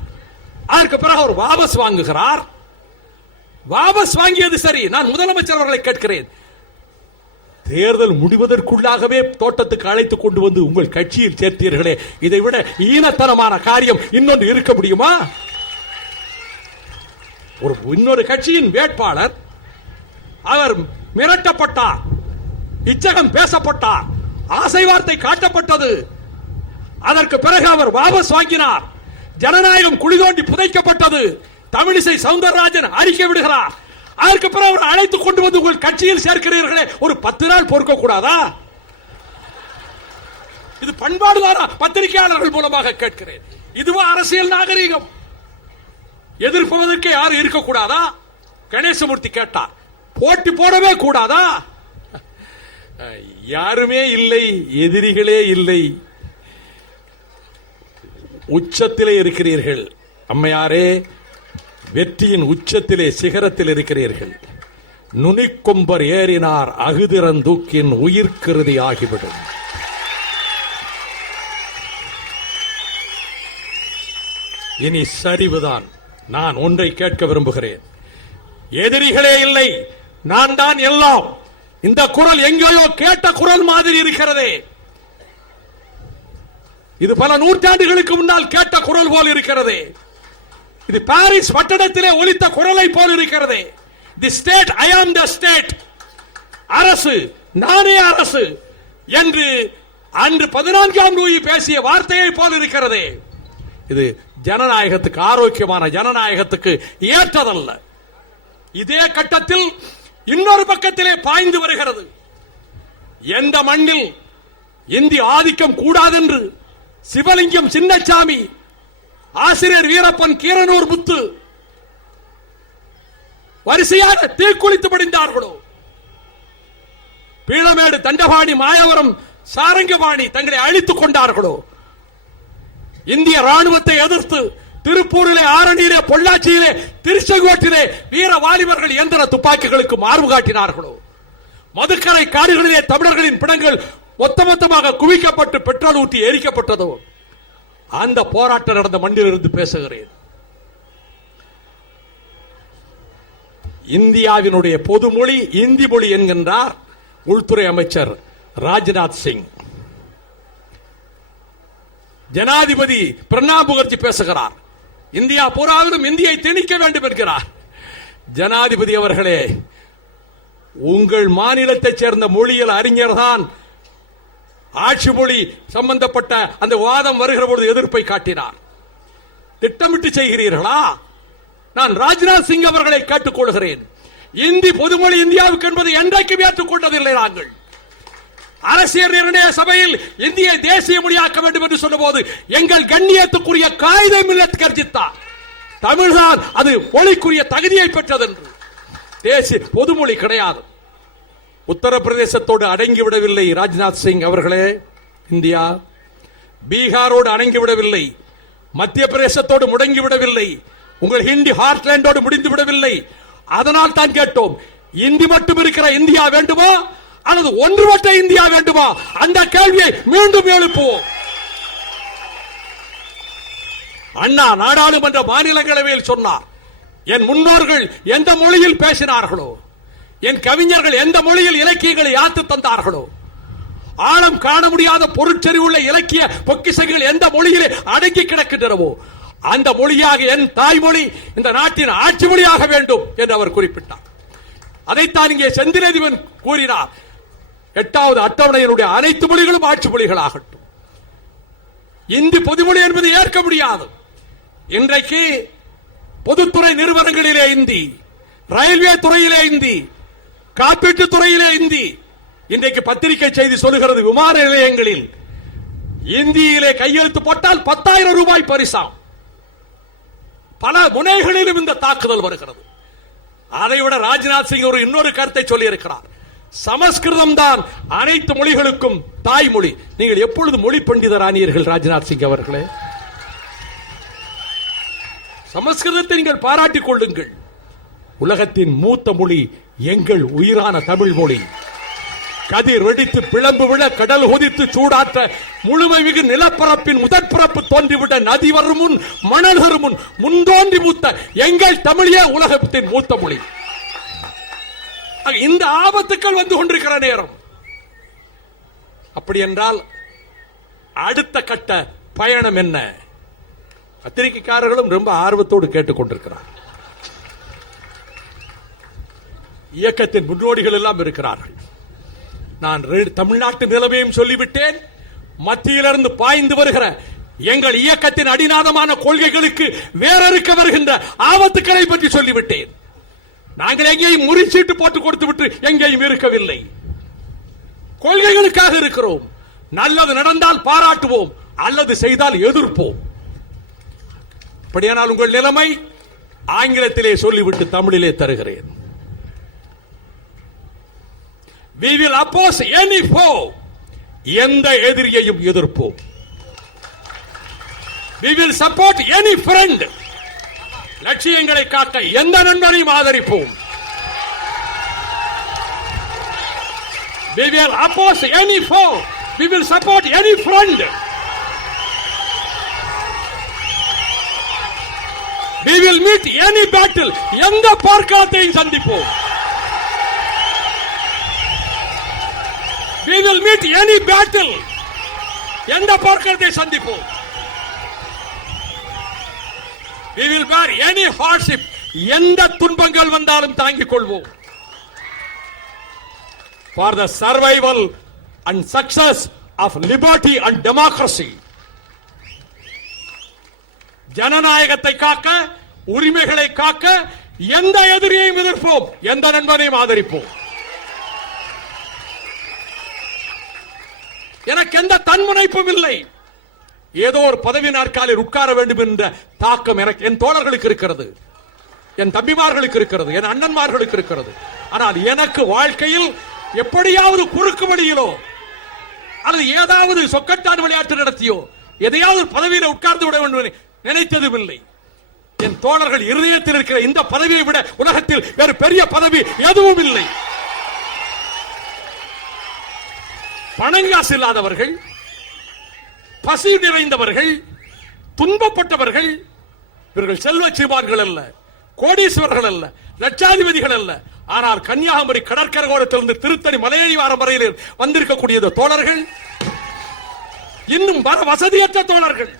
அதற்கு பிறகு அவர் வாபஸ் வாங்குகிறார். வாபஸ் வாங்கியது சரி. நான் முதலமைச்சர் அவர்களை கேட்கிறேன், தேர்தல் முடிவதற்குள்ளாகவே தோட்டத்துக்கு அழைத்துக் கொண்டு வந்து உங்கள் கட்சியில் சேர்த்தீர்களே, இதை விட ஈனத்தனமான காரியம் இன்னொன்று இருக்க முடியுமா? இன்னொரு கட்சியின் வேட்பாளர் அவர் மிரட்டப்பட்டார், இச்சகம் பேசப்பட்டார், ஆசை வார்த்தை காட்டப்பட்டது. அதற்கு பிறகு அவர் வாபஸ் வாங்கினார். ஜனநாயகம் குழி தோண்டி புதைக்கப்பட்டது. தமிழிசை சவுந்தரராஜன் அறிக்கை விடுகிறார். அதற்கு பிறகு அவர் அழைத்துக் கொண்டு வந்து உங்கள் கட்சியில் சேர்க்கிறீர்களே, ஒரு 10 நாள் பொறுக்க கூடாதா? இது பண்பாடுதானா? பத்திரிகையாளர்கள் மூலமாக கேட்கிறேன். இதுவா அரசியல் நாகரீகம்? எதிர்ப்பதற்கு யாரும் இருக்கக்கூடாதா? கணேசமூர்த்தி கேட்டார். போட்டி போடவே கூடாதா? யாருமே இல்லை, எதிரிகளே இல்லை. உச்சத்திலே இருக்கிறீர்கள் அம்மையாரே, வெற்றியின் உச்சத்திலே சிகரத்தில் இருக்கிறீர்கள். நுனிக்கொம்பர் ஏறினார் அகுதிரந்தூக்கின் உயிர்கிருதி ஆகிவிடும். இனி சரிவுதான். நான் ஒன்றை கேட்க விரும்புகிறேன். எதிரிகளே இல்லை, நான் தான் எல்லாம். இந்த குரல் எங்கேயோ கேட்ட குரல் மாதிரி இருக்கிறதே. இது பல நூற்றாண்டுகளுக்கு முன்னால் கேட்ட குரல் போல் இருக்கிறது. இது பாரிஸ் வட்டடத்திலே ஒலித்த குரலை போல் இருக்கிறது. தி ஸ்டேட், ஐ ஆம் தி ஸ்டேட். அரசு, நானே அரசு என்று அன்று 14ஆம் லூயி பேசிய வார்த்தையை போல் இருக்கிறது. இது ஜனநாயகத்துக்கு, ஆரோக்கியமான ஜனநாயகத்துக்கு ஏற்றதல்ல. இதே கட்டத்தில் இன்னொரு பக்கத்திலே பாய்ந்து வருகிறது. எந்த மண்ணில் இந்திய ஆதிக்கம் கூடாதென்று சிவலிங்கம் சின்னசாமி, ஆசிரியர் வீரப்பன், கீரனூர் முத்து வரிசையாக தீக்குளித்து படிந்தார்களோ, பீளமேடு, தண்டபாணி, மாயவரம், சாரங்கபாணி தங்களை அழித்துக் கொண்டார்களோ, இந்திய ராணுவத்தை எதிர்த்து திருப்பூரிலே, ஆரணியிலே, பொள்ளாச்சியிலே, திருச்செங்கோட்டிலே வீர வாலிபர்கள் இயந்திர துப்பாக்கிகளுக்கு மார்பு காட்டினார்களோ, மதுக்கரை காடுகளிலே தமிழர்களின் பிணங்கள் மொத்தமாக குவிக்கப்பட்டு பெட்ரோல் ஊற்றி எரிக்கப்பட்டதோ, அந்த போராட்டம் நடந்த மண்ணில் இருந்து பேசுகிறேன். இந்தியாவினுடைய பொதுமொழி இந்தி மொழி என்கின்றார் உள்துறை அமைச்சர் ராஜ்நாத் சிங். ஜனாதிபதி பிரணாப் முகர்ஜி பேசுகிறார், இந்தியா பூராவிலும் இந்தியை திணிக்க வேண்டும் என்கிறார். ஜனாதிபதி அவர்களே, உங்கள் மாநிலத்தைச் சேர்ந்த மொழியியல் அறிஞர் தான் ஆட்சி மொழி சம்பந்தப்பட்ட அந்த வாதம் வருகிற பொழுது எதிர்ப்பை காட்டினார். திட்டமிட்டு செய்கிறீர்களா? நான் ராஜ்நாத் சிங் அவர்களை கேட்டுக்கொள்கிறேன். இந்தி பொதுமொழி இந்தியாவுக்கு என்பது என்றைக்கும் ஏற்றுக்கொண்டதில்லை. நாங்கள் அரசியல் நிர்ணய சபையில் இந்தியை தேசிய மொழியாக்க வேண்டும் என்று சொன்னபோது எங்கள் கண்ணியத்துக்குரிய காயிதே மில்லத் கர்ஜித்தார். தமிழ்தான் அது மொழிக்குரிய தகுதியை பெற்றது என்று. தேசிய பொதுமொழி கிடையாது. உத்தரப்பிரதேசத்தோடு அடங்கிவிடவில்லை ராஜ்நாத் சிங் அவர்களே. இந்தியா பீகாரோடு அடங்கிவிடவில்லை, மத்திய பிரதேசத்தோடு முடங்கிவிடவில்லை, உங்கள் ஹிந்தி ஹார்ட்லேண்டோடு முடிந்துவிடவில்லை. அதனால் தான் கேட்டோம், இந்தி மட்டும் இருக்கிற இந்தியா வேண்டுமா அல்லது ஒன்றுபட்ட இந்தியா வேண்டுமா? அந்த கேள்வியை மீண்டும் எழுப்புவோம். அண்ணா நாடாளுமன்ற மாநிலங்களவையில் சொன்னார், என் முன்னோர்கள் எந்த மொழியில் பேசினார்களோ, என் கவிஞர்கள் எந்த மொழியில் இலக்கியங்களை யாத்து தந்தார்களோ, ஆழம் காண முடியாத பொருட்செறிவுள்ள இலக்கிய பொக்கிஷங்கள் எந்த மொழியிலே அடங்கி கிடக்கின்றனவோ அந்த மொழியாக என் தாய்மொழி இந்த நாட்டின் ஆட்சி மொழியாக வேண்டும் என்று அவர் குறிப்பிட்டார். அதைத்தான் இங்கே செந்திலதிபன் கூறினார். 8வது அட்டவணையினுடைய அனைத்து மொழிகளும் ஆட்சி மொழிகளாகட்டும். இந்தி பொதுமொழி என்பது ஏற்க முடியாது. இன்றைக்கு பொதுத்துறை நிறுவனங்களிலே இந்தி, ரயில்வே துறையிலே இந்தி, காப்பீட்டு துறையிலே இந்தி. இன்றைக்கு பத்திரிகை செய்தி சொல்லுகிறது, விமான நிலையங்களில் இந்தியிலே கையெழுத்து போட்டால் 10,000 ரூபாய் பரிசாம். பல முனைகளிலும் இந்த தாக்குதல் வருகிறது. அதைவிட ராஜ்நாத் சிங் ஒரு இன்னொரு கருத்தை சொல்லி இருக்கிறார். சமஸ்கிருதம் தான் அனைத்து மொழிகளுக்கும் தாய்மொழி. நீங்கள் எப்பொழுது மொழி பண்டிதர் ஆனீர்கள் ராஜ்நாத் சிங் அவர்களே? சமஸ்கிருதத்தை நீங்கள் பாராட்டிக் கொள்ளுங்கள். உலகத்தின் மூத்த மொழி எங்கள் உயிரான தமிழ் மொழி. கதிர் வெடித்து பிளம்பு விழ கடல் கொதித்து சூடாற்ற முழுமை மிகு நிலப்பரப்பின் முதற்பரப்பு தோன்றிவிட்ட நதி வரும் முன் மணல் வரும் முன் முன்தோன்றி மூத்த எங்கள் தமிழே உலகத்தின் மூத்த மொழி. இந்த ஆபத்துக்கள் வந்து கொண்டிருக்கிற நேரம். அப்படி என்றால் அடுத்த கட்ட பயணம் என்ன? பத்திரிகைக்காரர்களும் ரொம்ப ஆர்வத்தோடு கேட்டுக் கொண்டிருக்கிறார். இயக்கத்தின் முன்னோடிகள் எல்லாம் இருக்கிறார்கள். நான் தமிழ்நாட்டு நிலைமையும் சொல்லிவிட்டேன். மத்தியிலிருந்து பாய்ந்து வருகிற எங்கள் இயக்கத்தின் அடிநாதமான கொள்கைகளுக்கு வேறறுக்க வருகின்ற ஆபத்துக்களை பற்றி சொல்லிவிட்டேன். நாங்கள் எங்கேயும் முறிச்சீட்டு போட்டு கொடுத்து விட்டு எங்கேயும் இருக்கவில்லை. கொள்கைகளுக்காக இருக்கிறோம். நல்லது நடந்தால் பாராட்டுவோம், அல்லது செய்தால் எதிர்ப்போம். அப்படியானால் உங்கள் நிலைமை ஆங்கிலத்திலே சொல்லிவிட்டு தமிழிலே தருகிறேன். We will oppose any foe. எந்த எதிரியையும் எதிர்ப்போம். We will support any friend. லட்சியங்களை காக்க எந்த நண்பரையும் ஆதரிப்போம். We will oppose any foe. We will support any friend. We will meet any battle. எந்த போர்க்களத்தையும் சந்திப்போம். We will meet any battle. எந்த போர்க்களத்தை சந்திப்போம். We will bear any hardship. எந்த துன்பங்கள் வந்தாலும் தாங்கிக் கொள்வோம். For the survival and success of liberty and democracy. ஜனநாயகத்தை காக்க, உரிமைகளை காக்க எந்த எதிரியையும் எதிர்ப்போம், எந்த நண்பனையும் ஆதரிப்போம். எனக்கு எந்த தன்முனைப்பும் இல்லை. ஏதோ ஒரு பதவி நாற்காலில் உட்கார வேண்டும் என்ற தாக்கம் எனக்கு, என் தோழர்களுக்கு இருக்கிறது, என் தம்பிமார்களுக்கு இருக்கிறது, என் அண்ணன்மார்களுக்கு இருக்கிறது. ஆனால் எனக்கு வாழ்க்கையில் எப்படியாவது குறுக்கு வழியிலோ அல்லது ஏதாவது சொக்கட்டான் விளையாட்டு நடத்தியோ எதையாவது பதவியில் உட்கார்ந்து விட வேண்டும் நினைத்ததும் இல்லை. என் தோழர்கள் இருதயத்தில் இருக்கிற இந்த பதவியை விட உலகத்தில் வேறு பெரிய பதவி எதுவும் இல்லை. பணங்காசு இல்லாதவர்கள், பசி நிறைந்தவர்கள், துன்பப்பட்டவர்கள், இவர்கள் செல்வ சீமான்கள் அல்ல, கோடீஸ்வரர்கள் அல்ல, லட்சாதிபதிகள் அல்ல. ஆனால் கன்னியாகுமரி கடற்கரையோரத்திலிருந்து திருத்தணி மலையடிவாரம் வரையில் வந்திருக்கக்கூடிய தோழர்கள், இன்னும் வர வசதியற்ற தோழர்கள்,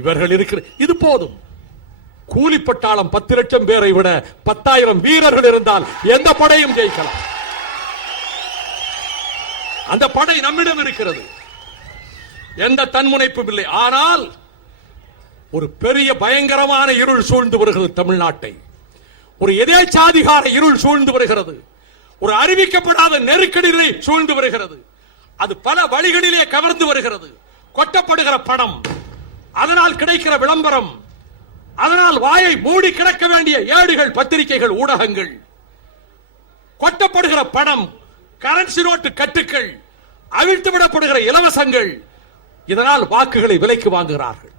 இவர்கள் இருக்கிற இது போதும். கூலிப்பட்டாளம் 10 லட்சம் பேரை விட 10,000 வீரர்கள் இருந்தால் எந்த படையும் ஜெயிக்கலாம். அந்த படை நம்மிடம் இருக்கிறது. எந்த தன்முனைப்பும் இல்லை. ஆனால் ஒரு பெரிய பயங்கரமான இருள் சூழ்ந்து வருகிறது தமிழ்நாட்டை. ஒரு எதேச்சாதிகார இருள் சூழ்ந்து வருகிறது. ஒரு அறிவிக்கப்படாத நெருக்கடிகளை சூழ்ந்து வருகிறது. அது பல வழிகளிலே கவர்ந்து வருகிறது. கொட்டப்படுகிற பணம், அதனால் கிடைக்கிற விளம்பரம், அதனால் வாயை மூடி கிடக்க வேண்டிய ஏடுகள், பத்திரிகைகள், ஊடகங்கள், கொட்டப்படுகிற பணம், கரன்சி நோட்டு கட்டுக்கள், அவிழ்த்து விடப்படுகிற இலவசங்கள், இதனால் வாக்குகளை விலைக்கு வாங்குகிறார்கள்.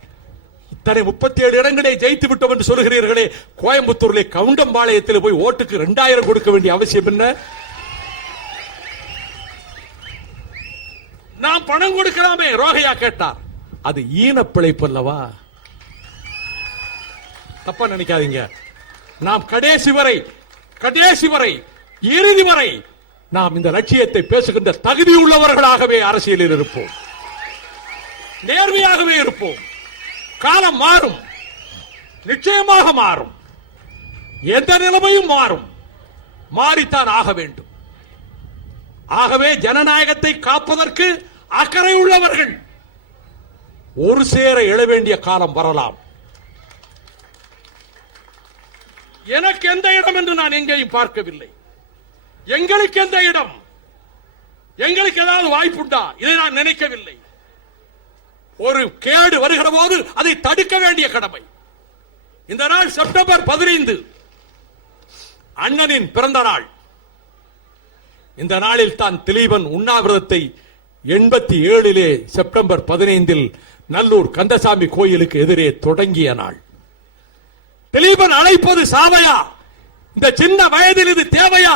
இத்தனை 37 இடங்களை ஜெயித்து விட்டோம் என்று சொல்கிறீர்களே, கோயம்புத்தூரிலே கவுண்டம்பாளையத்தில் போய் ஓட்டுக்கு 2000 கொடுக்க வேண்டிய அவசியம் என்ன? நாம் பணம் கொடுக்கலாமே, ரோகையா கேட்டார். அது ஈன பிழைப்பு அல்லவா? தப்பா நினைக்காதீங்க. நாம் கடைசி வரை இறுதி வரை நாம் இந்த லட்சியத்தை பேசுகின்ற தகுதி உள்ளவர்களாகவே அரசியலில் இருப்போம், நேர்மையாகவே இருப்போம். காலம் மாறும், நிச்சயமாக மாறும், எந்த நிலைமையும் மாறும், மாறித்தான் ஆக வேண்டும். ஆகவே ஜனநாயகத்தை காப்பதற்கு அக்கறை உள்ளவர்கள் ஒரு சேர எழ வேண்டிய காலம் வரலாம். எனக்கு எந்த இடம் என்று நான் எங்கேயும் பார்க்கவில்லை. எங்களுக்கு எந்த இடம், எங்களுக்கு ஏதாவது வாய்ப்புண்டா, இதை நான் நினைக்கவில்லை. ஒரு கேடு வருகிற போது அதை தடுக்க வேண்டிய கடமை. இந்த நாள் செப்டம்பர் 15 அண்ணனின் பிறந்த நாள். இந்த நாளில் தான் திலீபன் உண்ணாவிரதத்தை 87 செப்டம்பர் 15 நல்லூர் கந்தசாமி கோயிலுக்கு எதிரே தொடங்கிய நாள். திலீபன் அழைப்பது சாவையா, இந்த சின்ன வயதில் இது தேவையா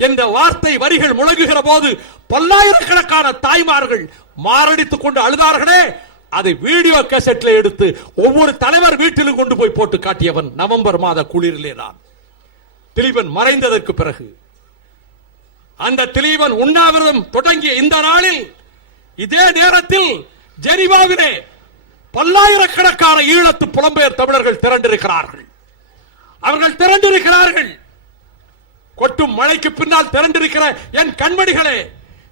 என்ற வார்த்தை வரிகள் முழங்குகிற போது பல்லாயிரக்கணக்கான தாய்மார்கள் மாரடித்துக் கொண்டு அழுதார்களே, அதை வீடியோ கேசட்ல எடுத்து ஒவ்வொரு தலைவர் வீட்டிலும் கொண்டு போய் போட்டு காட்டியவன் நவம்பர் மாத குளிரிலே நான். திலீபன் மறைந்ததற்கு பிறகு அந்த திலீபன் உண்ணாவிரதம் தொடங்கிய இந்த நாளில் இதே நேரத்தில் ஜெனீவாவிலே பல்லாயிரக்கணக்கான ஈழத்து புலம்பெயர் தமிழர்கள் திரண்டிருக்கிறார்கள். அவர்கள் திரண்டிருக்கிறார்கள். கொட்டும் மழைக்கு பின்னால் திரண்டிருக்கிற என் கண்மணிகளே,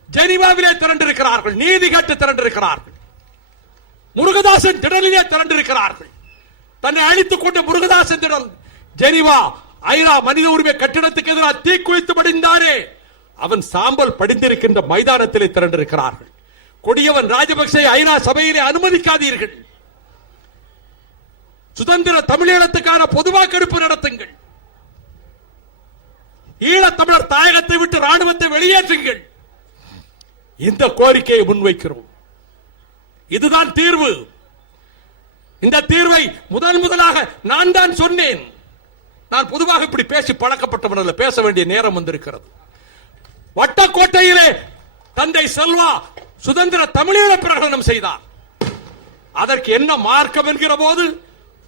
ஜெனீவாவிலே திரண்டிருக்கிறார்கள். நீதி கேட்டு திரண்டிருக்கிறார்கள். முருகதாசன் திடலிலே திரண்டிருக்கிறார்கள். தன்னை அழித்துக் கொண்ட முருகதாசன் திடல் ஜெனீவா ஐநா மனித உரிமை கட்டிடத்துக்கு எதிராக தீக்குளித்து படிந்தாரே, அவன் சாம்பல் படிந்திருக்கின்ற மைதானத்திலே திரண்டிருக்கிறார்கள். கொடியவன் ராஜபக்சே ஐநா சபையிலே அனுமதிக்காதீர்கள். சுதந்திர தமிழீழத்துக்கான பொது வாக்கெடுப்பு நடத்துங்கள். ஈழத்தமிழர் தாயகத்தை விட்டு ராணுவத்தை வெளியேற்றுங்கள். இந்த கோரிக்கையை முன்வைக்கிறோம். இதுதான் தீர்வு. இந்த தீர்வை முதலாக நான் தான் சொன்னேன். நான் பொதுவாக இப்படி பேசி பழக்கப்பட்டவன் அல்ல, பேச வேண்டிய நேரம் வந்திருக்கிறது. வட்டக்கோட்டையிலே தந்தை செல்வா சுதந்திர தமிழீழ பிரகடனம் செய்தார். அதற்கு என்ன மார்க்கம் என்கிற போது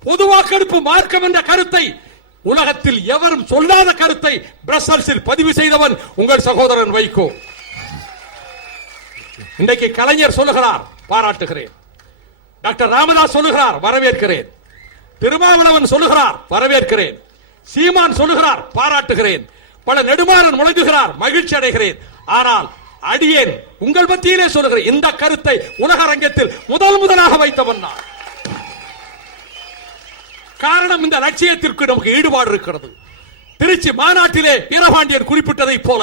பொது வாக்கெடுப்பு மார்க்கம் என்ற கருத்தை உலகத்தில் எவரும் சொல்லாத கருத்தை பிரசல்ஸில் பதிவு செய்தவன் உங்கள் சகோதரன் வைகோ. இன்றைக்கு கலைஞர் சொல்லுகிறார், பாராட்டுகிறேன். டாக்டர் ராமதாஸ் சொல்லுகிறார், வரவேற்கிறேன். திருமாவளவன் சொல்லுகிறார், வரவேற்கிறேன். சீமான் சொல்லுகிறார், பாராட்டுகிறேன். பல நெடுமாறன் முழங்குகிறார், மகிழ்ச்சி அடைகிறேன். ஆனால் அடியேன் உங்கள் மத்தியிலே சொல்லுகிறேன், இந்த கருத்தை உலக அரங்கத்தில் முதலாக வைத்தவன் நான். காரணம், இந்த லட்சியத்திற்கு நமக்கு ஈடுபாடு இருக்கிறது. திருச்சி மாநாட்டிலே வீரபாண்டியன் குறிப்பிட்டதை போல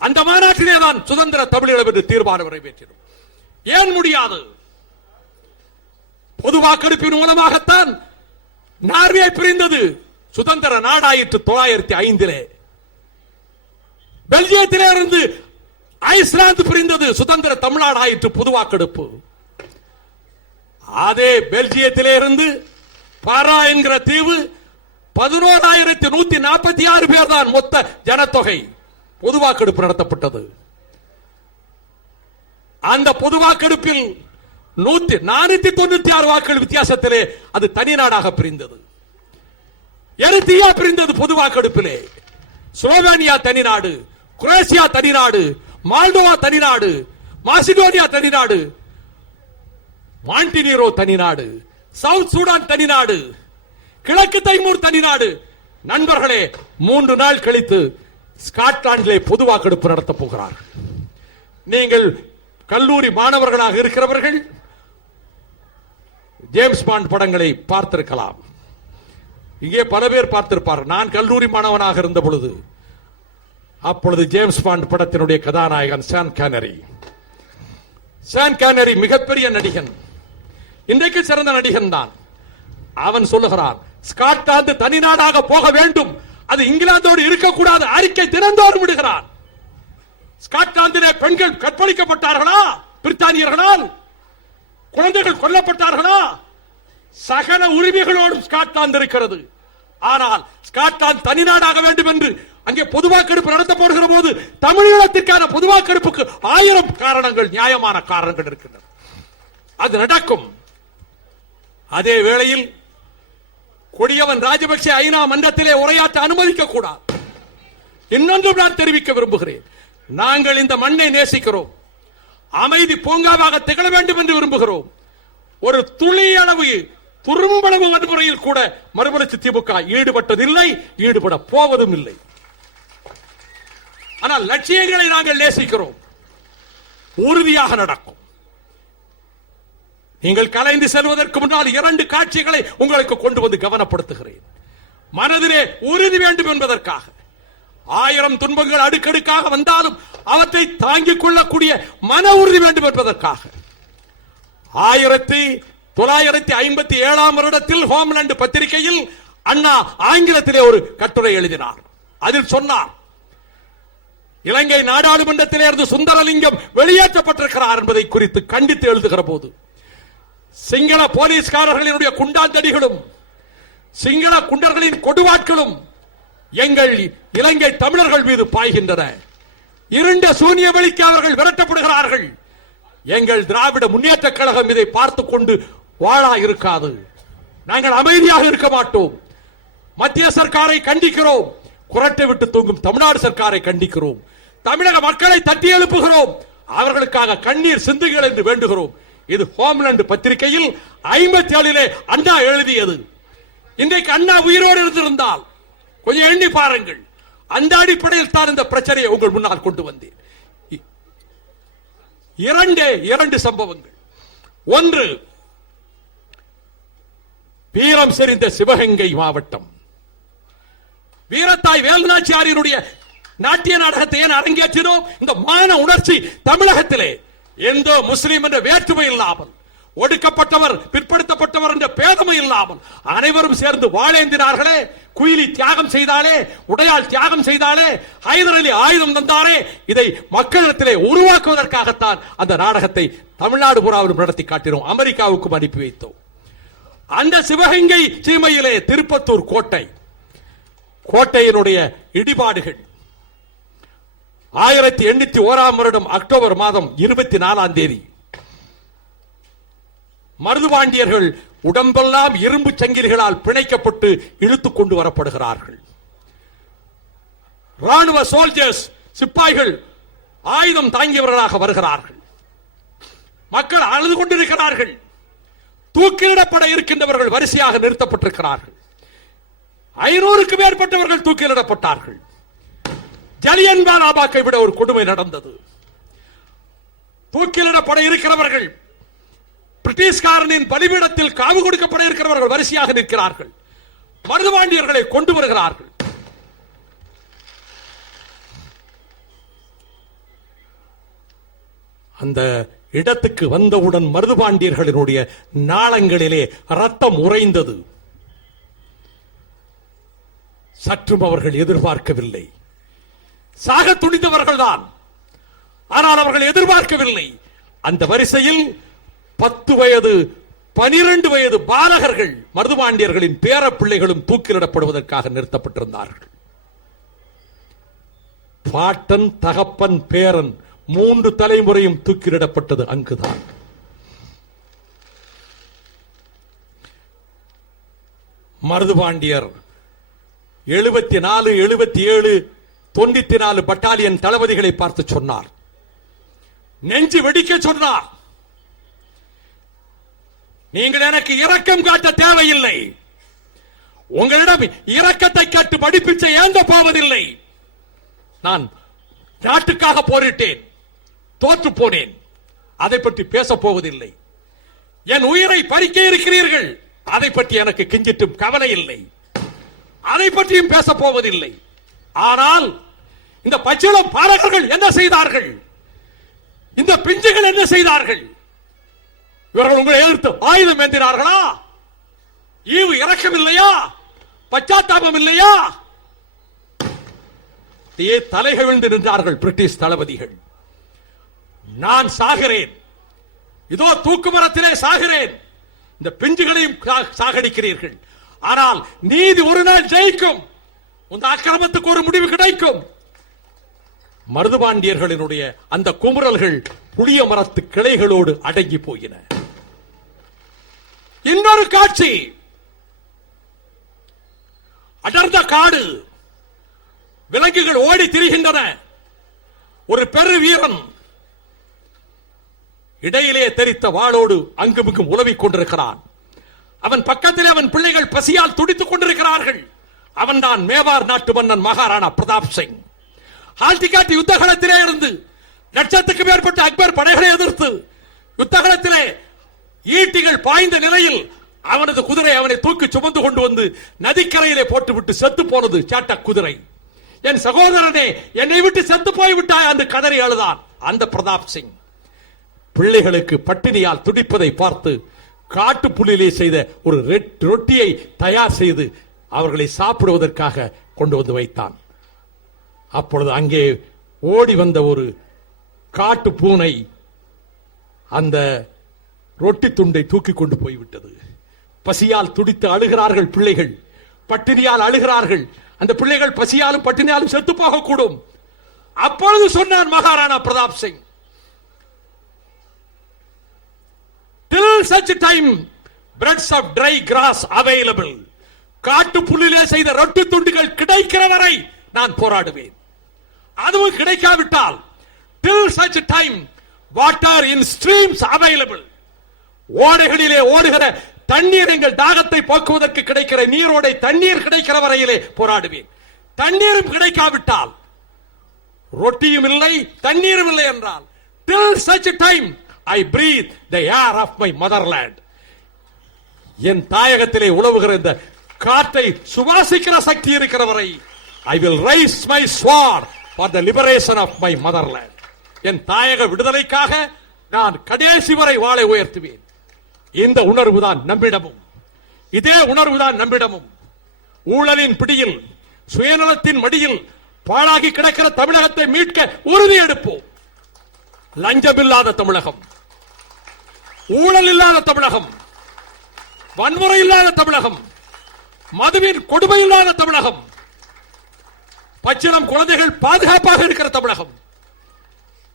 அந்த மாநாட்டிலே தான் சுதந்திர தமிழீழம் என்று தீர்மானம் நிறைவேற்றினோம். ஏன் முடியாது? பொது வாக்கெடுப்பின் மூலமாகத்தான் நார்வே பிரிந்தது, சுதந்திர நாடாயிற்று 905. பெல்ஜியத்திலே இருந்து ஐஸ்லாந்து பிரிந்தது, சுதந்திர தமிழ்நாடு ஆயிற்று பொது வாக்கெடுப்பு. அதே பெல்ஜியத்திலே இருந்து பாரா என்கிற தீவு 11,146 பேர் தான் மொத்த ஜனத்தொகை. பொது வாக்கெடுப்பு நடத்தப்பட்டது. அந்த பொது வாக்கெடுப்பில் 496 வாக்குகள் வித்தியாசத்திலே அது தனி நாடாக பிரிந்தது. எரித்திரியா பிரிந்தது பொது வாக்கெடுப்பிலே. ஸ்லோவேனியா தனிநாடு, குரோேஷியா தனிநாடு, மால்டோவா தனிநாடு, மாசிடோனியா தனிநாடு, மாண்டினீரோ தனிநாடு, சவுத் சூடான் தனிநாடு, கிழக்கு தைமூர் தனிநாடு. நண்பர்களே, 3 நாள் கழித்து ஸ்காட்லாந்திலே பொது வாக்கெடுப்பு நடத்தப் போகிறார். நீங்கள் கல்லூரி மாணவர்களாக இருக்கிறவர்கள் ஜேம்ஸ் பாண்ட் படங்களை பார்த்திருக்கலாம். இங்கே பல பேர் பார்த்திருப்பார். நான் கல்லூரி மாணவனாக இருந்த பொழுது அப்பொழுது ஜேம்ஸ் பாண்ட் படத்தினுடைய கதாநாயகன் சான் கானரி மிகப்பெரிய நடிகன், இன்றைக்கு சிறந்த நடிகன் தான். அவன் சொல்லுகிறான், ஸ்காட்லாந்து தனிநாடாக போக வேண்டும், அது இங்கிலாந்தோடு இருக்கக்கூடாது அறிக்கை தினந்தோறும் விடுகிறான். ஸ்காட்லாந்திலே பெண்கள் கற்பழிக்கப்பட்டார்களா? பிரித்தானியர்களால் குழந்தைகள் கொல்லப்பட்டார்களா? சகல உரிமைகளோடும் ஸ்காட்லாந்து இருக்கிறது. ஆனால் ஸ்காட்லாந்து தனிநாடாக வேண்டும் என்று அங்கே பொது வாக்கெடுப்பு நடத்தப்படுகிற போது தமிழீழத்திற்கான பொது வாக்கெடுப்புக்கு 1000 காரணங்கள், நியாயமான காரணங்கள் இருக்கின்றன. அது நடக்கும். அதே வேளையில் கொடியவன் ராஜபக்சே ஐநா மன்றத்திலே உரையாற்ற அனுமதிக்க கூடாது. இன்னொன்றும் நான் தெரிவிக்க விரும்புகிறேன். நாங்கள் இந்த மண்ணை நேசிக்கிறோம், அமைதி பூங்காவாக திகழ வேண்டும் என்று விரும்புகிறோம். ஒரு துளி அளவு துரும்பளவு வன்முறையில் கூட மறுமலர்ச்சி திமுக ஈடுபட்டதில்லை, ஈடுபட போவதும் இல்லை. ஆனால் லட்சியங்களை நாங்கள் நேசிக்கிறோம், உறுதியாக நடக்கும். நீங்கள் கலைந்து செல்வதற்கு முன்னால் 2 காட்சிகளை உங்களுக்கு கொண்டு வந்து கவனப்படுத்துகிறேன். மனதிலே உறுதி வேண்டும் என்பதற்காக. 1000 துன்பங்கள் அடுக்கடுக்காக வந்தாலும் அவற்றை தாங்கிக் கொள்ளக்கூடிய மன உறுதி வேண்டும் என்பதற்காக 1957 வருடத்தில் ஹோம்லேண்ட் பத்திரிகையில் அண்ணா ஆங்கிலத்திலே ஒரு கட்டுரை எழுதினார். அதில் சொன்னார், இலங்கை நாடாளுமன்றத்திலே இருந்து சுந்தரலிங்கம் வெளியேற்றப்பட்டிருக்கிறார் என்பதை குறித்து கண்டித்து எழுதுகிற போது, சிங்கள போலீஸ்காரர்களினுடைய குண்டாந்தடிகளும் சிங்கள குண்டர்களின் கொடுவாட்களும் எங்கள் இலங்கை தமிழர்கள் மீது பாய்கின்றன. இருண்ட சூனிய வழிக்கு அவர்கள் விரட்டப்படுகிறார்கள். எங்கள் திராவிட முன்னேற்ற கழகம் இதை பார்த்துக் கொண்டு வாழா இருக்காது. நாங்கள் அமைதியாக இருக்க மாட்டோம். மத்திய சர்க்காரை கண்டிக்கிறோம். குரட்டை விட்டு தூங்கும் தமிழ்நாடு சர்க்காரை கண்டிக்கிறோம். தமிழக மக்களை தட்டி எழுப்புகிறோம். அவர்களுக்காக கண்ணீர் சிந்துங்கள் என்று வேண்டுகிறோம். இது ஹோம்லேண்ட் பத்திரிகையில் 57 அண்ணா எழுதியது. இன்றைக்கு அண்ணா உயிரோடு இருந்திருந்தால் கொஞ்சம் எண்ணி பாருங்கள். அந்த அடிப்படையில் தான் இந்த பிரச்சனையை உங்கள் முன்னால் கொண்டு வந்தேன். இரண்டு சம்பவங்கள். ஒன்று, வீரம் செறிந்த சிவகங்கை மாவட்டம். வீரத்தாய் வேலுநாச்சியாரினுடைய நாட்டிய நாடகத்தை ஏன் அரங்கேற்றினோம்? இந்த மான உணர்ச்சி தமிழகத்திலே எந்த முஸ்லீம் என்ற வேற்றுமை இல்லாமல், ஒடுக்கப்பட்டவர் பிற்படுத்தப்பட்டவர் என்ற பேதமை இல்லாமல் அனைவரும் சேர்ந்து வாழேந்தினார்களே. குயிலி தியாகம் செய்தாலே, உடையால் தியாகம் செய்தாலே, ஹைதர் அலி ஆயுதம் தந்தாரே. இதை மக்களிடத்திலே உருவாக்குவதற்காகத்தான் அந்த நாடகத்தை தமிழ்நாடு பூராவிலும் நடத்தி காட்டினோம். அமெரிக்காவுக்கும் அனுப்பி வைத்தோம். அந்த சிவகங்கை சீமையிலே திருப்பத்தூர் கோட்டையினுடைய இடிபாடுகள் 1801 வருடம் அக்டோபர் மாதம் 24 மருதுபாண்டியர்கள் உடம்பெல்லாம் இரும்பு சங்கிலிகளால் பிணைக்கப்பட்டு இழுத்துக் கொண்டு வரப்படுகிறார்கள். ராணுவ சோல்ஜர்ஸ், சிப்பாய்கள் ஆயுதம் தாங்கியவர்களாக வருகிறார்கள். மக்கள் அழுது கொண்டிருக்கிறார்கள். தூக்கிலிடப்பட இருக்கின்றவர்கள் வரிசையாக நிறுத்தப்பட்டிருக்கிறார்கள். 500க்கும் மேற்பட்டவர்கள் தூக்கிலிடப்பட்டார்கள். ஜலியன் வாலாபாக்கை விட ஒரு கொடுமை நடந்தது. தூக்கிலிடப்பட இருக்கிறவர்கள், பிரிட்டிஷ்காரனின் பலிபீடத்தில் காவு கொடுக்கப்பட இருக்கிறவர்கள் வரிசையாக நிற்கிறார்கள். மருதுபாண்டியர்களை கொண்டு வருகிறார்கள். அந்த இடத்துக்கு வந்தவுடன் மருதுபாண்டியர்களினுடைய நாளங்களிலே ரத்தம் உறைந்தது. சற்றும் அவர்கள் எதிர்பார்க்கவில்லை. சாக துணிந்தவர்கள் தான், ஆனால் அவர்கள் எதிர்பார்க்கவில்லை. அந்த வரிசையில் 10 வயது 12 வயது பாலகர்கள், மருதுபாண்டியர்களின் பேர பிள்ளைகளும் தூக்கிலிடப்படுவதற்காக நிறுத்தப்பட்டிருந்தார்கள். பாட்டன், தகப்பன், பேரன் 3 தலைமுறையும் தூக்கிலிடப்பட்டது அங்குதான். மருதுபாண்டியர் 74, 77, 94 பட்டாலியன் தளபதிகளை பார்த்து சொன்னார், நெஞ்சு வெடிக்க சொன்னார், நீங்கள் எனக்கு இரக்கம் காட்ட தேவையில்லை. உங்களிடம் இரக்கத்தை காட்டு படிப்பிச்சை ஏந்த போவதில்லை. நான் நாட்டுக்காக போரிட்டேன், தோற்று போனேன், அதை பற்றி பேச போவதில்லை. என் உயிரை பறிக்க இருக்கிறீர்கள், அதை பற்றி எனக்கு கிஞ்சிட்டும் கவலை இல்லை. அதை பற்றியும் பேச போவதில்லை. ஆனால் இந்த பச்சிளம் பாலகர்கள் என்ன செய்தார்கள்? இந்த பிஞ்சுகள் என்ன செய்தார்கள்? இவர்கள் உங்களை எதிர்த்து ஆயுதம் ஏந்தினார்களா? ஈவு இரக்கம் இல்லையா? பச்சாத்தாபம் இல்லையா? தலைகவிழ்ந்து நின்றார்கள் பிரிட்டிஷ் தளபதிகள். நான் சாகிறேன், இதோ தூக்கு மரத்திலே சாகிறேன், இந்த பிஞ்சுகளையும் சாகடிக்கிறீர்கள். ஆனால் நீதி ஒரு நாள் ஜெயிக்கும், இந்த அக்கிரமத்துக்கு ஒரு முடிவு கிடைக்கும். மருதுபாண்டியர்களினுடைய அந்த குமுறல்கள் புளிய மரத்து கிளைகளோடு அடங்கி போயின. இன்னொரு காட்சி, அடர்ந்த காடு, விலங்குகள் ஓடி திரிகின்றன. ஒரு பெரு வீரன் இடையிலே தெரித்த வாளோடு அங்குமிங்கும் உலவிக் கொண்டிருக்கிறான். அவன் பக்கத்திலே அவன் பிள்ளைகள் பசியால் துடித்துக் கொண்டிருக்கிறார்கள். அவன் தான் மேவார் நாட்டு மன்னன் மகாராணா பிரதாப் சிங். ஹால்டிகாட் யுத்தகலத்திலே இருந்து லட்சத்துக்கு மேற்பட்ட அக்பர் படைகளை எதிர்த்து யுத்தகலத்திலே ஈட்டிகள் பாய்ந்த நிலையில் அவனது குதிரை அவனை தூக்கி சுமந்து கொண்டு வந்து நதிக்கரையிலே போட்டுவிட்டு செத்து போனது சாட்ட குதிரை. என் சகோதரனே, என்னை விட்டு செத்து போய்விட்டாய் என்று கதறி அழுதான் அந்த பிரதாப் சிங். பிள்ளைகளுக்கு பட்டினியால் துடிப்பதை பார்த்து காட்டுப்புல்லிலே செய்த ஒரு ரொட்டியை தயார் செய்து அவர்களை சாப்பிடுவதற்காக கொண்டு வந்து வைத்தான். அப்பொழுது அங்கே ஓடி வந்த ஒரு காட்டு பூனை அந்த ரொட்டி துண்டை தூக்கி கொண்டு போய்விட்டது. பசியால் துடித்து அழுகிறார்கள் பிள்ளைகள், பட்டினியால் அழுகிறார்கள். அந்த பிள்ளைகள் பசியாலும் பட்டினியாலும் செத்து போகக்கூடும். அப்பொழுது சொன்னான் Maharana Pratap Singh, till such time breads of dry grass available, காட்டு புல்லிலே செய்த ரொட்டி துண்டுகள் கிடைக்கிற வரை நான் போராடுவேன். அதுவும் கிடைக்காவிட்டால் till such time water in streams available, ஓடைகளிலே ஓடுகிற தண்ணீர் எங்கள் தாகத்தை போக்குவதற்கு கிடைக்கிற நீரோடை தண்ணீர் கிடைக்கிற வரையிலே போராடுவேன். தண்ணீரும் கிடைக்காவிட்டால், ரொட்டியும் இல்லை தண்ணீரும் இல்லை என்றால், till such time I breathe the air of my motherland, என் தாயகத்திலே உலவுகிற இந்த காற்றை சுவாசிக்கிற சக்தி இருக்கிற வரை I will raise my sword for the liberation of my motherland, என் தாயக விடுதலைக்காக நான் கடைசி வரை வாளை உயர்த்துவேன். இந்த உணர்வுதான் நம்மிடமும், இதே உணர்வுதான் நம்மிடமும். ஊழலின் பிடியில், சுயநலத்தின் மடியில் பாழாகி கிடக்கிற தமிழகத்தை மீட்க உறுதி எடுப்போம். லஞ்சமில்லாத தமிழகம், ஊழல் இல்லாத தமிழகம், வன்முறை இல்லாத தமிழகம், மதுவின் கொடுமை இல்லாத தமிழகம், பச்சிளம் குழந்தைகள் பாதுகாப்பாக இருக்கிற தமிழகம்,